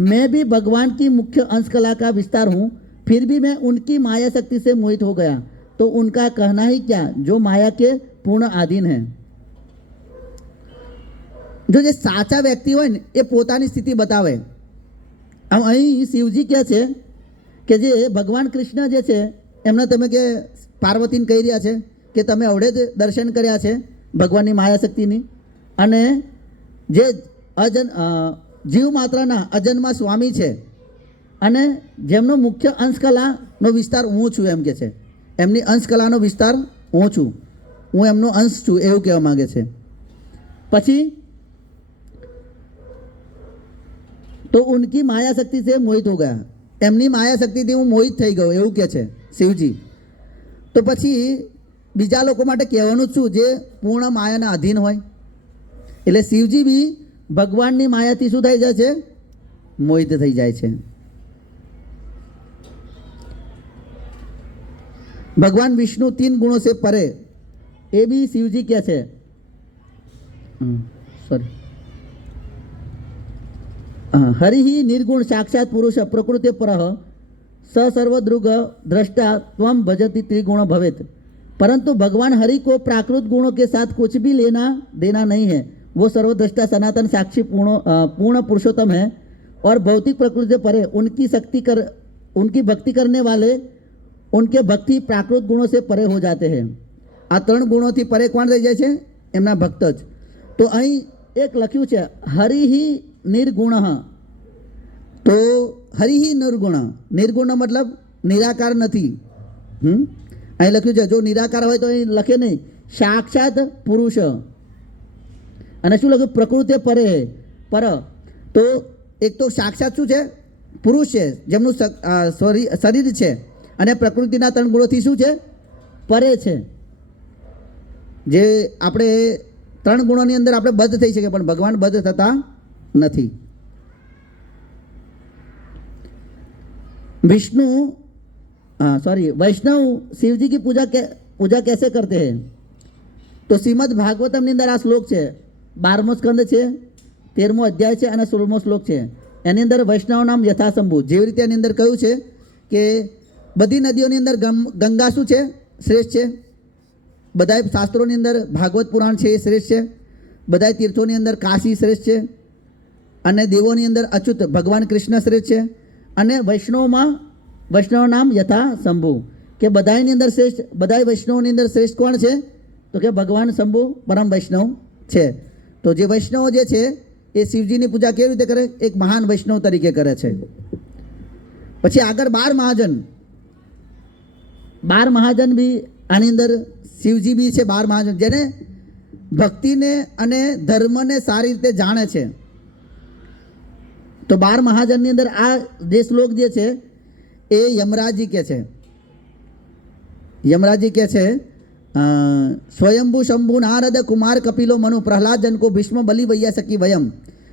मैं भी भगवान की मुख्य अंश कला का विस्तार हूँ, फिर भी मैं उनकी माया शक्ति से मोहित हो गया. तो उनका कहना ही क्या जो माया के पूर्ण अधीन है. जो જે સાચા વ્યક્તિ હોય ને એ પોતાની સ્થિતિ બતાવે. આમ અહીં શિવજી કહે છે કે જે ભગવાન કૃષ્ણ જે છે એમને તમે કે પાર્વતીને કહી રહ્યા છે કે તમે અવડે જ દર્શન કર્યા છે ભગવાનની માયા શક્તિની, અને જે જીવ માત્રના અજન્મા સ્વામી છે અને જેમનો મુખ્ય અંશકલાનો વિસ્તાર હું છું, એમ કે છે એમની અંશકલાનો વિસ્તાર હું છું, હું એમનો અંશ છું, એવું કહેવા માગે છે. પછી તો ઉનકી માયા શક્તિ से मोहित हो गया, એમની માયા શક્તિથી હું મોહિત થઈ ગયો, એવું કહે છે શિવજી. તો પછી બીજા લોકો માટે કહેવાનું શું જે પૂર્ણ માયાના અધીન હોય? એટલે શિવજી બી ભગવાનની માયાથી શું થઈ જાય છે? મોહિત થઈ જાય છે. ભગવાન વિષ્ણુ 3 गुणों से परे, એ બી શિવજી કહે છે. सॉरी, हरि ही निर्गुण साक्षात पुरुष प्रकृति पर स सर्वदृग दृष्टा त्वं भजति त्रिगुण भवेत. परंतु भगवान हरि को प्राकृत गुणों के साथ कुछ भी लेना देना नहीं है. वो सर्वदृष्टा सनातन साक्षी पूर्ण पुरुषोत्तम है और भौतिक प्रकृति से परे उनकी भक्ति करने वाले उनके भक्ति प्राकृत गुणों से परे हो जाते हैं. आ 3 गुणों थी परे कोण થઈ જાય છે? એમના ભક્ત જ. તો અહીં એક લખ્યું છે હરિ હિ निर्गुण. तो हरि ही निर्गुण, निर्गुण मतलब निराकार नहीं. અહીં લખ્યું છે જો નિરાકાર હોય તો અહીં લખે નહીં સાક્ષાત પુરુષ. અને શું લખ્યું? પ્રકૃતિ પરે પર. તો એક તો સાક્ષાત શું છે? પુરુષ છે જેમનું શરીર છે અને પ્રકૃતિના 3 ગુણોથી શું છે? પરે છે. જે આપણે 3 ગુણોની અંદર આપણે બદ્ધ થઈ શકીએ પણ ભગવાન બદ્ધ થતા नहीं. विष्णु वैष्णव शिव जी की पूजा कैसे करते हैं? तो श्रीमद भागवतम ની અંદર આ શ્લોક છે, 12મો સ્કંદ છે, 13મો અધ્યાય છે અને 16મો શ્લોક છે. એની અંદર વૈષ્ણવ નામ યથાશંભુ, જેવી રીતે એની અંદર કહ્યું છે કે બધી નદીઓની અંદર ગંગા શું છે? શ્રેષ્ઠ છે. બધા શાસ્ત્રોની અંદર ભાગવત પુરાણ છે એ શ્રેષ્ઠ છે. બધા તીર્થોની અંદર કાશી શ્રેષ્ઠ છે. અને દેવોની અંદર અચ્યુત ભગવાન કૃષ્ણ શ્રેષ્ઠ છે. અને વૈષ્ણવ નામ યથાશંભુ, કે બધાની અંદર શ્રેષ્ઠ, બધા વૈષ્ણવની અંદર શ્રેષ્ઠ કોણ છે? તો કે ભગવાન શંભુ પરમ વૈષ્ણવ છે. તો જે વૈષ્ણવ જે છે એ શિવજીની પૂજા કેવી રીતે કરે? એક મહાન વૈષ્ણવ તરીકે કરે છે. પછી આગળ 12 મહાજન બી આની અંદર શિવજી બી છે. 12 મહાજન જેને ભક્તિને અને ધર્મને સારી રીતે જાણે છે. તો 12 મહાજનની અંદર આ જે શ્લોક જે છે એ યમરાજી કે છે. યમરાજી કે છે સ્વયંભુ શંભુ નારદ કુમાર કપિલો મનુ પ્રહલાદ જનકો ભીષ્મ બલિ વૈયા સકી વયમ,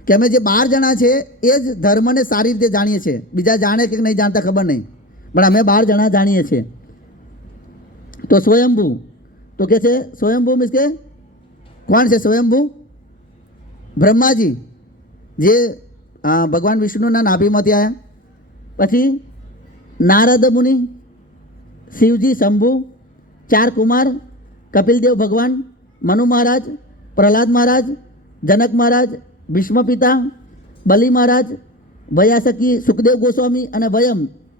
કે અમે જે 12 જણા છે એ જ ધર્મને સારી રીતે જાણીએ છીએ. બીજા જાણે કે નહીં જાણતા ખબર નહીં, પણ અમે 12 જણા જાણીએ છીએ. તો સ્વયંભુ તો કે છે, સ્વયંભુ મીન્સ કે કોણ છે સ્વયંભુ? બ્રહ્માજી, જે ભગવાન વિષ્ણુના નાભીમાંથી આવ્યા. પછી નારદ મુનિ, શિવજી શંભુ, 4 કુમાર, કપિલદેવ ભગવાન, મનુ મહારાજ, પ્રહલાદ મહારાજ, જનક મહારાજ, ભીષ્મ પિતા, બલિ મહારાજ, વયાસકી, સુખદેવ ગોસ્વામી અને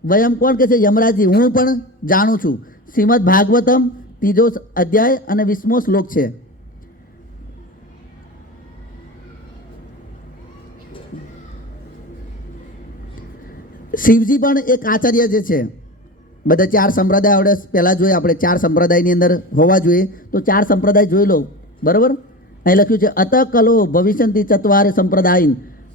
વયમ કોણ કે છે? યમરાજી. હું પણ જાણું છું. શ્રીમદ ભાગવતમ 3 અધ્યાય અને 20મો શ્લોક છે. શિવજી પણ એક આચાર્ય જે છે. બધા 4 સંપ્રદાય આવડે પહેલાં જોઈએ આપણે, 4 સંપ્રદાયની અંદર હોવા જોઈએ. તો 4 સંપ્રદાય જોઈ લો, બરાબર. અહીં લખ્યું છે અત કલો ભવિષ્યંતિ ચત્વારે સંપ્રદાય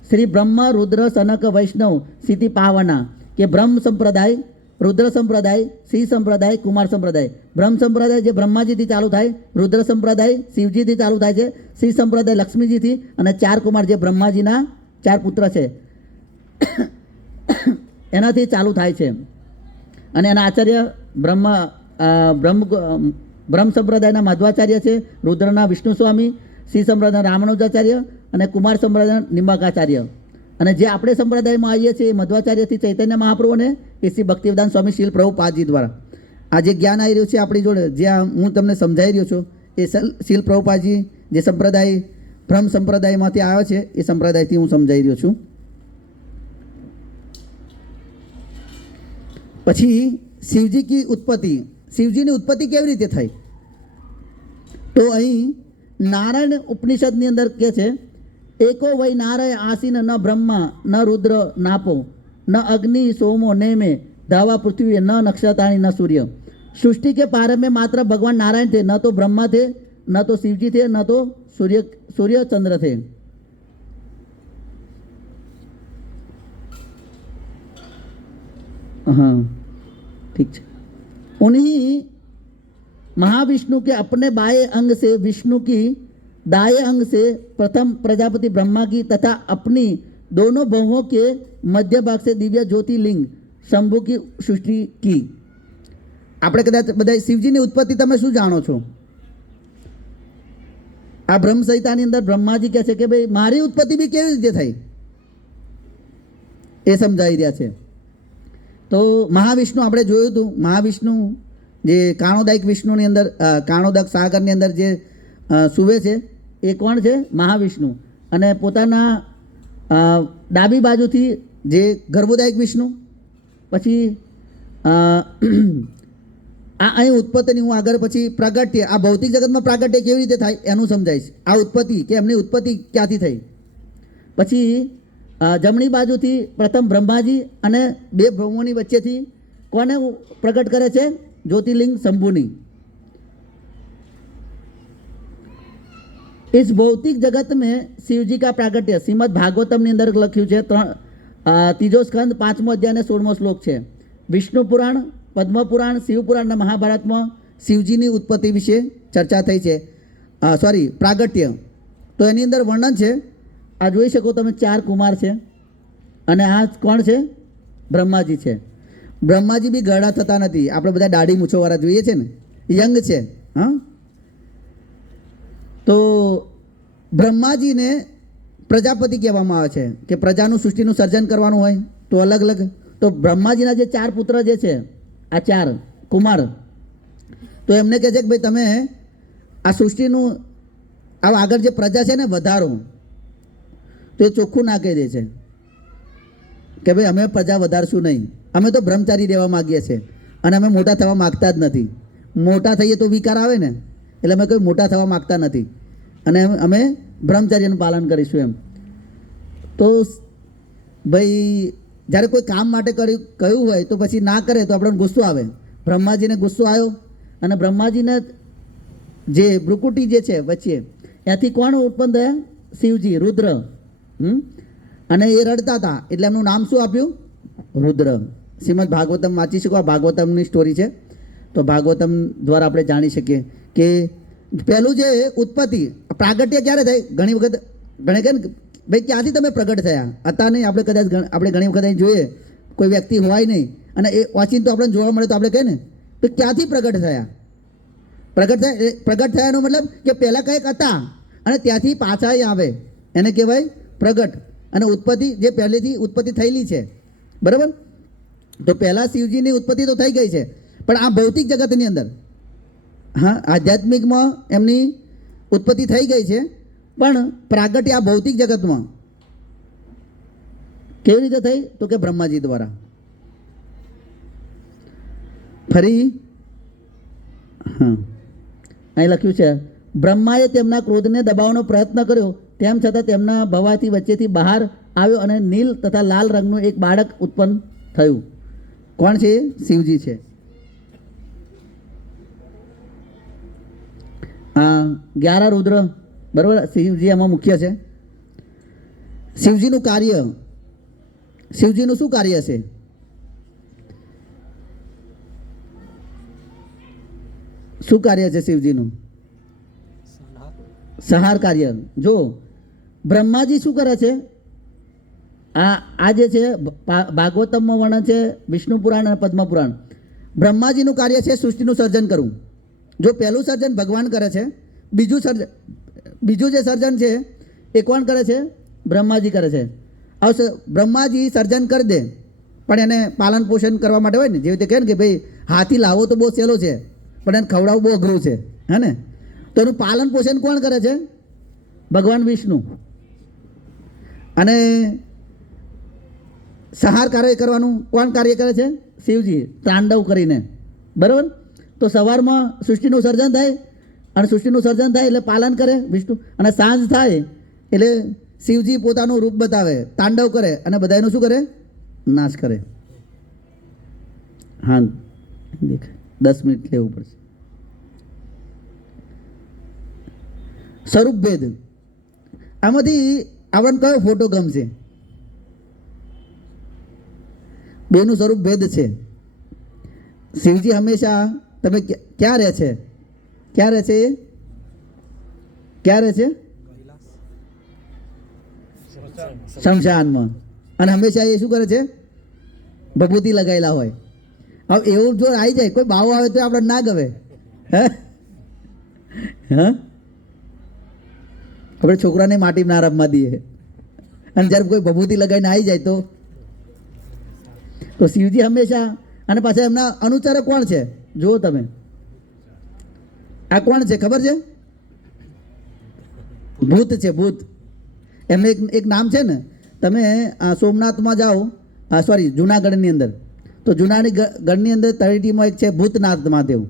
શ્રી બ્રહ્મ રુદ્ર સનક વૈષ્ણવ સ્થિતિ પાવના, કે બ્રહ્મ સંપ્રદાય, રુદ્ર સંપ્રદાય, સિંહ સંપ્રદાય, કુમાર સંપ્રદાય. બ્રહ્મ સંપ્રદાય જે બ્રહ્માજીથી ચાલુ થાય, રુદ્ર સંપ્રદાય શિવજીથી ચાલુ થાય છે, સિંહ સંપ્રદાય લક્ષ્મીજીથી, અને 4 કુમાર જે બ્રહ્માજીના 4 પુત્ર છે એનાથી ચાલુ થાય છે. અને એના આચાર્ય બ્રહ્મ સંપ્રદાયના માધવાચાર્ય છે, રુદ્રના વિષ્ણુ સ્વામી, સિંહ સંપ્રદાયના રામાનુજાચાર્ય અને કુમાર સંપ્રદાયના નિમ્બાકાચાર્ય. અને જે આપણે સંપ્રદાયમાં આવીએ છીએ એ મધ્વાચાર્યથી ચૈતન્ય મહાપ્રભુ અને એ શ્રી ભક્તિવેદાંત સ્વામી શીલ પ્રભુપાદજી દ્વારા આ જે જ્ઞાન આવી રહ્યું છે આપણી જોડે, જ્યાં હું તમને સમજાવી રહ્યો છું, એ શીલ પ્રભુપાદજી જે સંપ્રદાય બ્રહ્મ સંપ્રદાયમાંથી આવ્યો છે એ સંપ્રદાયથી હું સમજાવી રહ્યો છું. પછી શિવજી કી ઉત્પત્તિ, શિવજીની ઉત્પત્તિ કેવી રીતે થઈ? તો અહીં નારાયણ ઉપનિષદની અંદર કહે છે એકો વૈ નારાયણ આસીન ન બ્રહ્મા ન રુદ્ર નાપો ન અગ્નિ સોમો નેમે धावा पृथ्वी न नक्षत्राणी न सूर्य। सृष्टि के प्रारंभ में मात्र भगवान नारायण थे, न तो ब्रह्मा थे, न तो शिवजी थे, न तो सूर्य चंद्र थे। हाँ ठीक है। उन्हीं महाविष्णु के अपने बाएं अंग से विष्णु की दाएं अंग से प्रथम प्रजापति ब्रह्मा की तथा अपनी दोनों बहुओं के मध्य भाग से दिव्य ज्योतिर्लिंग शंभु की सृष्टि की। આપણે કદાચ બધા શિવજીની ઉત્પત્તિ તમે શું જાણો છો? આ બ્રહ્મ સંહિતાની અંદર બ્રહ્માજી કહે છે કે ભાઈ મારી ઉત્પત્તિ બી કેવી રીતે થઈ એ સમજાવી રહ્યા છે। તો મહાવિષ્ણુ આપણે જોયું હતું, મહાવિષ્ણુ જે કાણોદાયક વિષ્ણુની અંદર કાણોદક સાગરની અંદર જે સૂવે છે એ કોણ છે? મહાવિષ્ણુ। અને પોતાના ડાબી બાજુથી જે ગર્ભોદાયક વિષ્ણુ, પછી આ અહીં ઉત્પત્તિની હું આગળ પછી પ્રાગટ્ય, આ ભૌતિક જગતમાં પ્રાગટ્ય કેવી રીતે થાય એનું સમજાઈશ। આ ઉત્પત્તિ કે એમની ઉત્પત્તિ ક્યાંથી થઈ। પછી જમણી બાજુથી પ્રથમ બ્રહ્માજી અને બે બ્રહ્મોની વચ્ચેથી કોને પ્રગટ કરે છે? જ્યોતિર્લિંગ શંભુની। इस भौतिक जगत में शिव जी का प्रागट्य श्रीमद भागवतम ની અંદર લખ્યું છે। ત્રીજો સ્કંદ 5મો અધ્યાય અને 16મો શ્લોક છે। વિષ્ણુ પુરાણ, પદ્મ પુરાણ, શિવ પુરાણ અને મહાભારતમાં શિવજીની ઉત્પત્તિ વિશે ચર્ચા થઈ છે, સોરી પ્રાગટ્ય। તો એની અંદર વર્ણન છે, આ જોઈ શકો તમે 4 કુમાર છે અને આ કોણ છે? બ્રહ્માજી છે। બ્રહ્માજી બી ગરડા થતા નથી, આપણે બધા દાઢી મૂછોવાળા જોઈએ છે ને, યંગ છે। હા, તો બ્રહ્માજીને પ્રજાપતિ કહેવામાં આવે છે કે પ્રજાનું સૃષ્ટિનું સર્જન કરવાનું હોય તો અલગ અલગ. તો બ્રહ્માજીના જે 4 પુત્ર જે છે, આ 4 કુમાર, તો એમને કહે છે કે ભાઈ તમે આ સૃષ્ટિનું આ આગળ જે પ્રજા છે ને વધારો, તો એ ચોખ્ખું ના કહી દે છે કે ભાઈ અમે પ્રજા વધારશું નહીં, અમે તો બ્રહ્મચારી રહેવા માગીએ છીએ અને અમે મોટા થવા માગતા જ નથી. મોટા થઈએ તો વિકાર આવે ને, એટલે અમે કોઈ મોટા થવા માગતા નથી અને અમે બ્રહ્મચર્યનું પાલન કરીશું એમ. તો ભાઈ જ્યારે કોઈ કામ માટે કહ્યું હોય તો પછી ના કરે તો આપણને ગુસ્સો આવે. બ્રહ્માજીને ગુસ્સો આવ્યો અને બ્રહ્માજીને જે ભ્રુકુટી જે છે વચ્ચે, ત્યાંથી કોણ ઉત્પન્ન થયા? શિવજી, રુદ્ર. અને એ રડતા હતા એટલે એમનું નામ શું આપ્યું? રુદ્ર. શ્રીમદ ભાગવતમ વાંચી શકો, આ ભાગવતમની સ્ટોરી છે. તો ભાગવતમ દ્વારા આપણે જાણી શકીએ કે પહેલું જે ઉત્પત્તિ, પ્રાગટ્ય ક્યારે થઈ? ઘણી વખત ઘણે કહે ને ભાઈ ક્યાંથી તમે પ્રગટ થયા? હતા નહીં. આપણે કદાચ આપણે ઘણી વખત અહીં જોઈએ કોઈ વ્યક્તિ હોય નહીં અને એ વાંચીને તો આપણને જોવા મળે તો આપણે કહે ને તો ક્યાંથી પ્રગટ થયા? પ્રગટ થયાનો મતલબ કે પહેલાં કંઈક હતા અને ત્યાંથી પાછા આવે, એને કહેવાય પ્રગટ. અને ઉત્પત્તિ જે પહેલેથી ઉત્પત્તિ થયેલી છે, બરાબર? તો પહેલાં શિવજીની ઉત્પત્તિ તો થઈ ગઈ છે, પણ આ ભૌતિક જગતની અંદર, હા, આધ્યાત્મિકમાં એમની ઉત્પત્તિ થઈ ગઈ છે, પણ પ્રાગટ્ય આ ભૌતિક જગતમાં કેવી રીતે થઈ? તો કે બ્રહ્માજી દ્વારા. ફરી હા, અહીં લખ્યું છે, બ્રહ્માએ તેમના ક્રોધને દબાવવાનો પ્રયત્ન કર્યો, તેમ છતાં તેમના ભવાથી વચ્ચેથી બહાર આવ્યો અને નીલ તથા લાલ રંગનું એક બાળક ઉત્પન્ન થયું. કોણ છે? શિવજી છે. હા, 11 રુદ્ર, બરાબર? શિવજી એમાં મુખ્ય છે. શિવજીનું કાર્ય, શિવજીનું શું કાર્ય છે? શું કાર્ય છે શિવજીનું? સંહાર કાર્ય. જો બ્રહ્માજી શું કરે છે? આ જે છે ભાગવતમમાં વર્ણન છે, વિષ્ણુ પુરાણ અને પદ્મ પુરાણ. બ્રહ્માજીનું કાર્ય છે સૃષ્ટિનું સર્જન કરવું. જો પહેલું સર્જન ભગવાન કરે છે, બીજું જે સર્જન છે એ કોણ કરે છે? બ્રહ્માજી કરે છે. હવે બ્રહ્માજી સર્જન કરી દે, પણ એને પાલન પોષણ કરવા માટે હોય ને, જેવી રીતે કહે ને કે ભાઈ હાથી લાવો તો બહુ સહેલો છે, પણ એને ખવડાવવું બહુ અઘરું છે, હે ને? તો એનું પાલન પોષણ કોણ કરે છે? ભગવાન વિષ્ણુ. અને સંહાર કાર્ય કરવાનું કોણ કાર્ય કરે છે? શિવજી, તાંડવ કરીને, બરાબર? તો સવારમાં સૃષ્ટિનું સર્જન થાય અને સૃષ્ટિનું સર્જન થાય એટલે પાલન કરે વિષ્ણુ, અને સાંજ થાય એટલે શિવજી પોતાનું રૂપ બતાવે, તાંડવ કરે અને બધાનું શું કરે? નાશ કરે. હા, દેખાય 10 મિનિટ લેવું પડશે. સ્વરૂપ ભેદ. આમાંથી આપણને કયો ફોટો ગમશે? બેનું સ્વરૂપ ભેદ છે. શિવજી હંમેશા, તમે ક્યાં રહે છે? ક્યાં રહે છે? ક્યાં રહે છે? શમશાનમાં. અને હંમેશા એ શું કરે છે? ભભૂતિ લગાવેલા હોય. હવે એવું જો આવી જાય, કોઈ બાવો આવે તો આપણે ના ગમે, હા? આપણે છોકરાને માટીમાં ના રમવા દઈએ, અને જ્યારે કોઈ ભભૂતિ લગાવીને આવી જાય તો શિવજી હંમેશા. અને પાછા એમના અનુચરો કોણ છે? જુઓ તમે, આ કોણ છે ખબર છે? ભૂત છે, ભૂત. એમને એક નામ છે ને, તમે સોમનાથમાં જાઓ, સોરી જુનાગઢની અંદર, તો જુનાગઢની અંદર તળેટીમાં એક છે ભૂતનાથ મહાદેવ,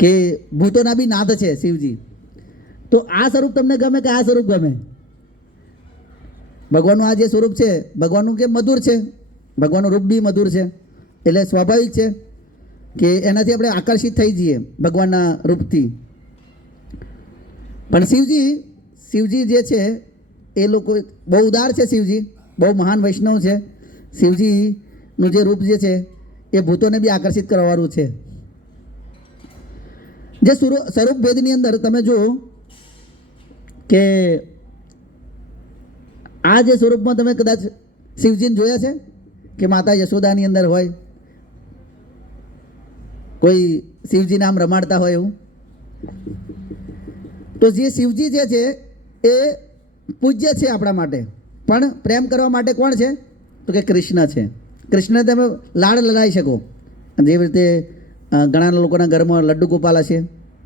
કે ભૂતોના બી નાથ છે શિવજી. તો આ સ્વરૂપ તમને ગમે કે આ સ્વરૂપ ગમે? ભગવાનનું આ જે સ્વરૂપ છે, ભગવાનનું કે મધુર છે, ભગવાનનું રૂપ બી મધુર છે, એટલે સ્વાભાવિક છે કે એનાથી આપણે આકર્ષિત થઈ જઈએ ભગવાનના રૂપથી. પણ શિવજી જે છે એ લોકો બહુ ઉદાર છે. શિવજી બહુ મહાન વૈષ્ણવ છે. શિવજીનું જે રૂપ જે છે એ ભૂતોને બી આકર્ષિત કરવાનું છે. જે સ્વરૂપ ભેદની અંદર તમે જુઓ કે આ જે સ્વરૂપમાં તમે કદાચ શિવજીને જોયા છે કે માતા યશોદાની અંદર હોય, કોઈ શિવજી નામ રમાડતા હોય એવું. તો જે શિવજી જે છે એ પૂજ્ય છે આપણા માટે, પણ પ્રેમ કરવા માટે કોણ છે? તો કે કૃષ્ણ છે. કૃષ્ણને તમે લાડ લડાઈ શકો. જેવી રીતે ઘણા લોકોના ઘરમાં લડ્ડુ ગોપાલ હશે,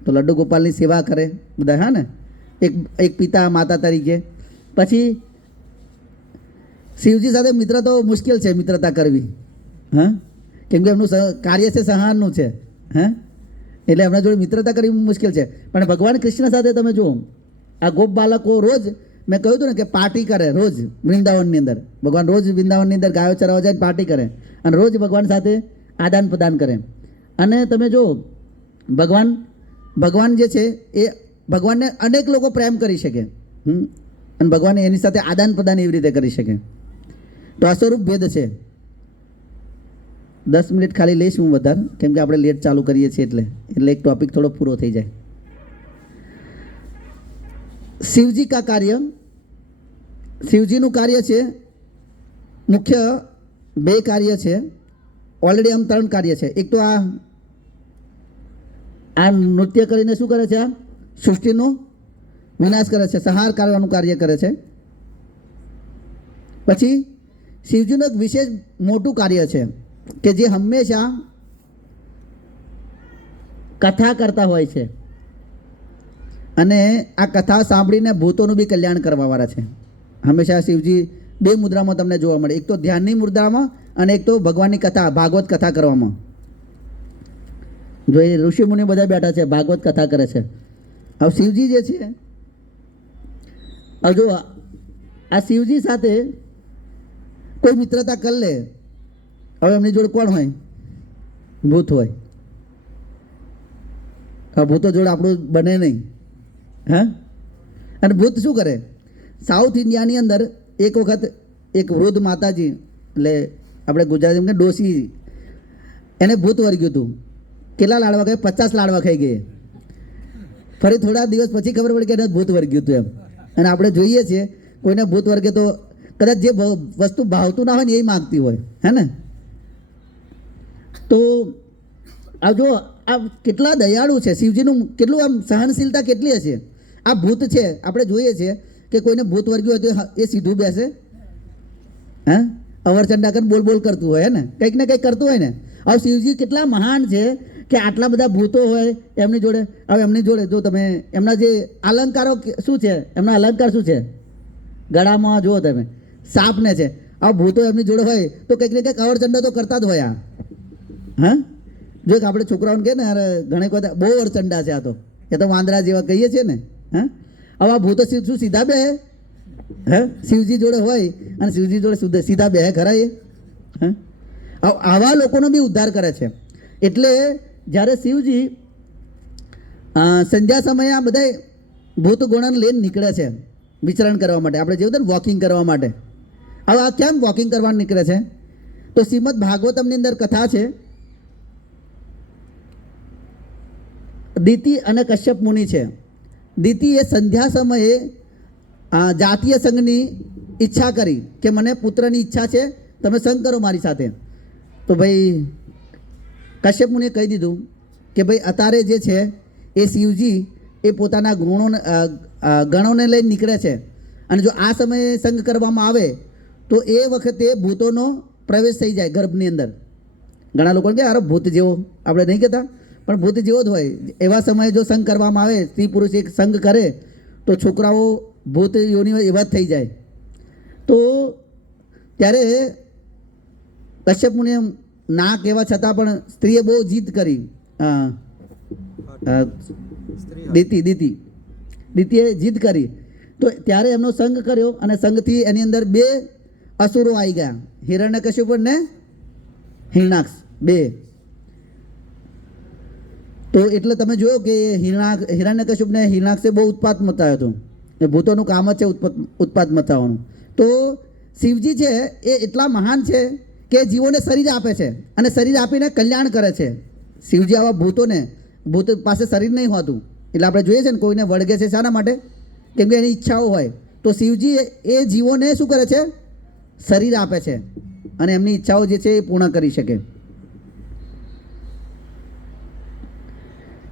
તો લડ્ડુ ગોપાલની સેવા કરે બધા, હા ને, એક પિતા માતા તરીકે. પછી શિવજી સાથે મિત્ર તો મુશ્કેલ છે મિત્રતા કરવી, હા, કેમ કે એમનું કાર્ય છે સંહારનું છે, હા, એટલે એમના જોડે મિત્રતા કરવી મુશ્કેલ છે. પણ ભગવાન કૃષ્ણ સાથે તમે જુઓ, આ ગોપ બાળકો રોજ, મેં કહ્યું હતું ને કે પાર્ટી કરે રોજ વૃંદાવનની અંદર. ભગવાન રોજ વૃંદાવનની અંદર ગાયો ચરાવવા જાય, પાર્ટી કરે અને રોજ ભગવાન સાથે આદાન પ્રદાન કરે. અને તમે જુઓ ભગવાન જે છે એ ભગવાનને અનેક લોકો પ્રેમ કરી શકે, અને ભગવાન એની સાથે આદાન પ્રદાન એવી રીતે કરી શકે. તો આ સ્વરૂપ ભેદ છે. 10 મિનિટ ખાલી લઈશ હું વધારે, કેમ કે આપણે લેટ ચાલુ કરીએ છીએ એટલે એક ટોપિક થોડો પૂરો થઈ જાય. શિવજી કા કાર્ય, શિવજીનું કાર્ય છે મુખ્ય 2 કાર્ય છે. ઓલરેડી આમ 3 કાર્ય છે. એક તો આ નૃત્ય કરીને શું કરે છે? આ સૃષ્ટિનો વિનાશ કરે છે, સંહાર કરવાનું કાર્ય કરે છે. પછી શિવજીનું એક વિશેષ મોટું કાર્ય છે કે જે હંમેશા કથા કરતા હોય છે, અને આ કથા સાંભળીને ભૂતોનું બી કલ્યાણ કરવાવાળા છે. હંમેશા શિવજી 2 મુદ્રામાં તમને જોવા મળે, એક તો ધ્યાનની મુદ્રામાં અને એક તો ભગવાનની કથા, ભાગવત કથા કરવામાં. જો એ ઋષિમુનિ બધા બેઠા છે, ભાગવત કથા કરે છે. હવે શિવજી જે છે, હવે જો આ શિવજી સાથે કોઈ મિત્રતા કરી લે, હવે એમની જોડે કોણ હોય? ભૂત હોય. હવે ભૂતો જોડે આપણું બને નહીં, હા. અને ભૂત શું કરે? સાઉથ ઇન્ડિયાની અંદર એક વખત એક વૃદ્ધ માતાજી, એટલે આપણે ગુજરાતીમાં કે ડોસી, એને ભૂત વર્ગ્યું હતું. કેટલા લાડવા ખાઈ? 50 લાડવા ખાઈ ગઈ. ફરી થોડા દિવસ પછી ખબર પડી કે એને ભૂત વર્ગ્યું હતું એમ. અને આપણે જોઈએ છીએ કોઈને ભૂત વર્ગે તો કદાચ જે વસ્તુ ભાવતું ના હોય ને એ માગતી હોય, હે ને. તો આ જો આ કેટલા દયાળુ છે શિવજીનું, કેટલું આમ સહનશીલતા કેટલી હશે. આ ભૂત છે, આપણે જોઈએ છીએ કે કોઈને ભૂત વર્ગ્યું હોય તો એ સીધું બેસે, હે, અવરચંડા કરીને બોલ કરતું હોય, હે ને, કંઈક ને કંઈક કરતું હોય ને. હવે શિવજી કેટલા મહાન છે કે આટલા બધા ભૂતો હોય એમની જોડે. હવે એમની જોડે જો તમે એમના જે અલંકારો શું છે, એમના અલંકાર શું છે? ગળામાં જુઓ તમે સાપને છે. આ ભૂતો એમની જોડે હોય તો કંઈક ને કંઈક અવરચંડા તો કરતા જ હોય. હા, જો કે આપણે છોકરાઓને કહે ને યાર ઘણી વખત બહુ અવરચંડા છે, આ તો એ તો વાંદરા જેવા કહીએ છીએ ને. હા, હવે આ ભૂતો શું સીધા બે? હે, શિવજી જોડે હોય અને શિવજી જોડે સીધા બે ખરા એ? હા, આવા લોકોનો બી ઉદ્ધાર કરે છે. એટલે જ્યારે શિવજી સંધ્યા સમયે આ બધા ભૂત ગુણન લઈને નીકળે છે વિચરણ કરવા માટે, આપણે જેવું વોકિંગ કરવા માટે. હવે આ કેમ વોકિંગ કરવા નીકળે છે? તો શ્રીમદ ભાગવતમની અંદર કથા છે, દિતિ અને કશ્યપ મુનિ છે. દિતિએ સંધ્યા સમયે જાતીય સંઘની ઈચ્છા કરી કે મને પુત્રની ઈચ્છા છે, તમે સંગ કરો મારી સાથે. તો ભાઈ કશ્યપ મુનિએ કહી દીધું કે ભાઈ અત્યારે જે છે એ શિવજી એ પોતાના ગણોને લઈને નીકળે છે, અને જો આ સમયે સંગ કરવામાં આવે તો એ વખતે ભૂતોનો પ્રવેશ થઈ જાય ગર્ભની અંદર. ઘણા લોકોને કે અરે ભૂત જેવો, આપણે નહીં કહેતા, પણ ભૂત જેવો જ હોય. એવા સમયે જો સંગ કરવામાં આવે, સ્ત્રી પુરુષ એક સંગ કરે તો છોકરાઓ ભૂત યોની હોય એવા જ થઈ જાય. તો ત્યારે કશ્યપ મુનિએ ના કહેવા છતાં પણ સ્ત્રીએ બહુ જીદ કરી. દિતિએ જીદ કરી તો ત્યારે એમનો સંગ કર્યો, અને સંગથી એની અંદર 2 અસુરો આવી ગયા, હિરણ્યકશ્યપ ને હિરણાક્ષ 2. તો એટલે તમે જોયો કે હિરણ્યકશ્યપ ને હિરણાક્ષે બહુ ઉત્પાત મચાવ્યો હતો. એ ભૂતોનું કામ જ છે ઉત્પાત મચાવવાનું. તો શિવજી છે એ એટલા મહાન છે કે જીવોને શરીર આપે છે, અને શરીર આપીને કલ્યાણ કરે છે. શિવજી આવા ભૂત પાસે શરીર નહીં હોતું, એટલે આપણે જોઈએ છે ને કોઈને વળગે છે શાના માટે? કેમ કે એની ઈચ્છાઓ હોય. તો શિવજી એ જીવોને શું કરે છે? શરીર આપે છે, અને એમની ઈચ્છાઓ જે છે એ પૂર્ણ કરી શકે.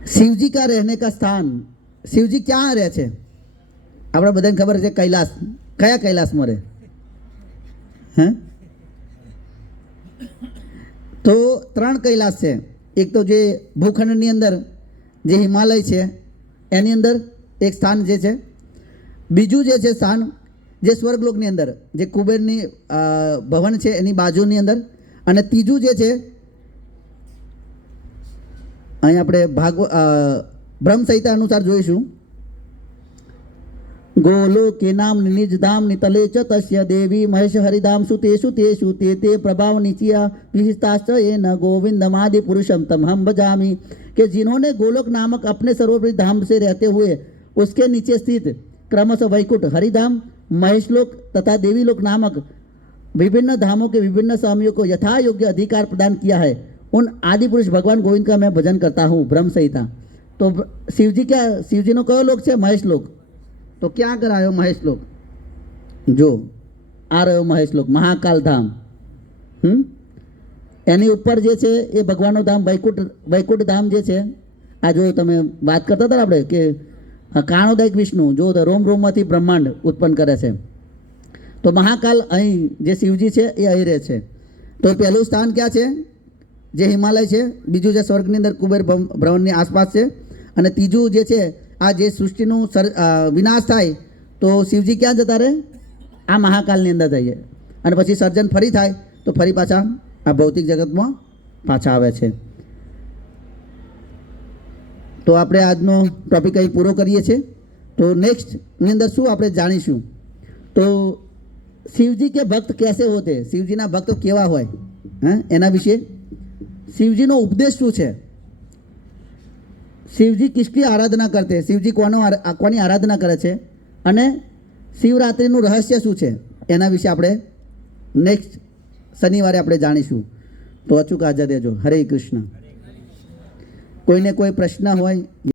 शिवजी का रहने का स्थान, शिवजी क्या રહે છે? આપણે બધાને ખબર છે કૈલાસ, કયા કૈલાસમાં રહે? હે? તો 3 કૈલાસ છે. એક તો જે ભૂખંડની અંદર જે હિમાલય છે એની અંદર એક સ્થાન જે છે, બીજું જે છે સ્થાન જે સ્વર્ગલોકની અંદર જે કુબેરની ભવન છે એની બાજુની અંદર, અને ત્રીજું જે છે અહીં આપણે બ્રહ્મ સંહિતા અનુસાર જોઈશું. ગોલોકે નામ નિજ ધામ નિતલે ચ તસ્ય દેવી મહેશ હરિધામ સુતેષુ તેષુ તે તે प्रभाव निचिया विशिष्टाश्च येन गोविंदमादि पुरुषम तमहम भजामि. कि जिन्होंने गोलोक नामक अपने सर्वोपरि धाम से रहते हुए उसके नीचे स्थित क्रमशः वैकुंठ, हरिधाम, महेशलोक तथा देवीलोक नामक विभिन्न धामों के विभिन्न स्वामियों को यथा योग्य अधिकार प्रदान किया है, उन आदि पुरुष भगवान गोविंद का मैं भजन करता हूँ. ब्रह्म संहिता. तो शिवजी क्या, शिवजी नो कयो लोक है? महेशलोक. तो क्या कर आयो महेशलोक? जो आ रह्यो महेशलोक, महाकाल धाम. એની ઉપર જે છે એ ભગવાનનું ધામ વૈકુંઠ ધામ જે છે. આ જો તમે વાત કરતા હતા આપણે કે કાણોદયક વિષ્ણુ જો રોમ રોમમાંથી બ્રહ્માંડ ઉત્પન્ન કરે છે, તો મહાકાલ અહીં જે શિવજી છે એ અહીં રહે છે. તો પહેલું સ્થાન ક્યાં છે? જે હિમાલય છે. બીજું જે સ્વર્ગની અંદર કુબેર ભવનની આસપાસ છે. અને ત્રીજું જે છે આ જે સૃષ્ટિનું વિનાશ થાય તો શિવજી ક્યાં જતા રહે? આ મહાકાલની અંદર જઈએ, અને પછી સર્જન ફરી થાય તો ફરી પાછા આ ભૌતિક જગતમાં પાછા આવે છે. તો આપણે આજનો ટોપિક અહીં પૂરો કરીએ છીએ. તો નેક્સ્ટની અંદર શું આપણે જાણીશું? તો શિવજી કે ભક્ત કેસે હોતે, શિવજીના ભક્તો કેવા હોય, એના વિશે. શિવજીનો ઉપદેશ શું છે? શિવજી કિસકી આરાધના કરતે, શિવજી કોની આરાધના કરે છે, અને શિવરાત્રિનું રહસ્ય શું છે, એના વિશે આપણે નેક્સ્ટ શનિવારે આપણે જાણીશું. તો અચૂક હાજર રહેજો. હરે કૃષ્ણ. કોઈને કોઈ પ્રશ્ન હોય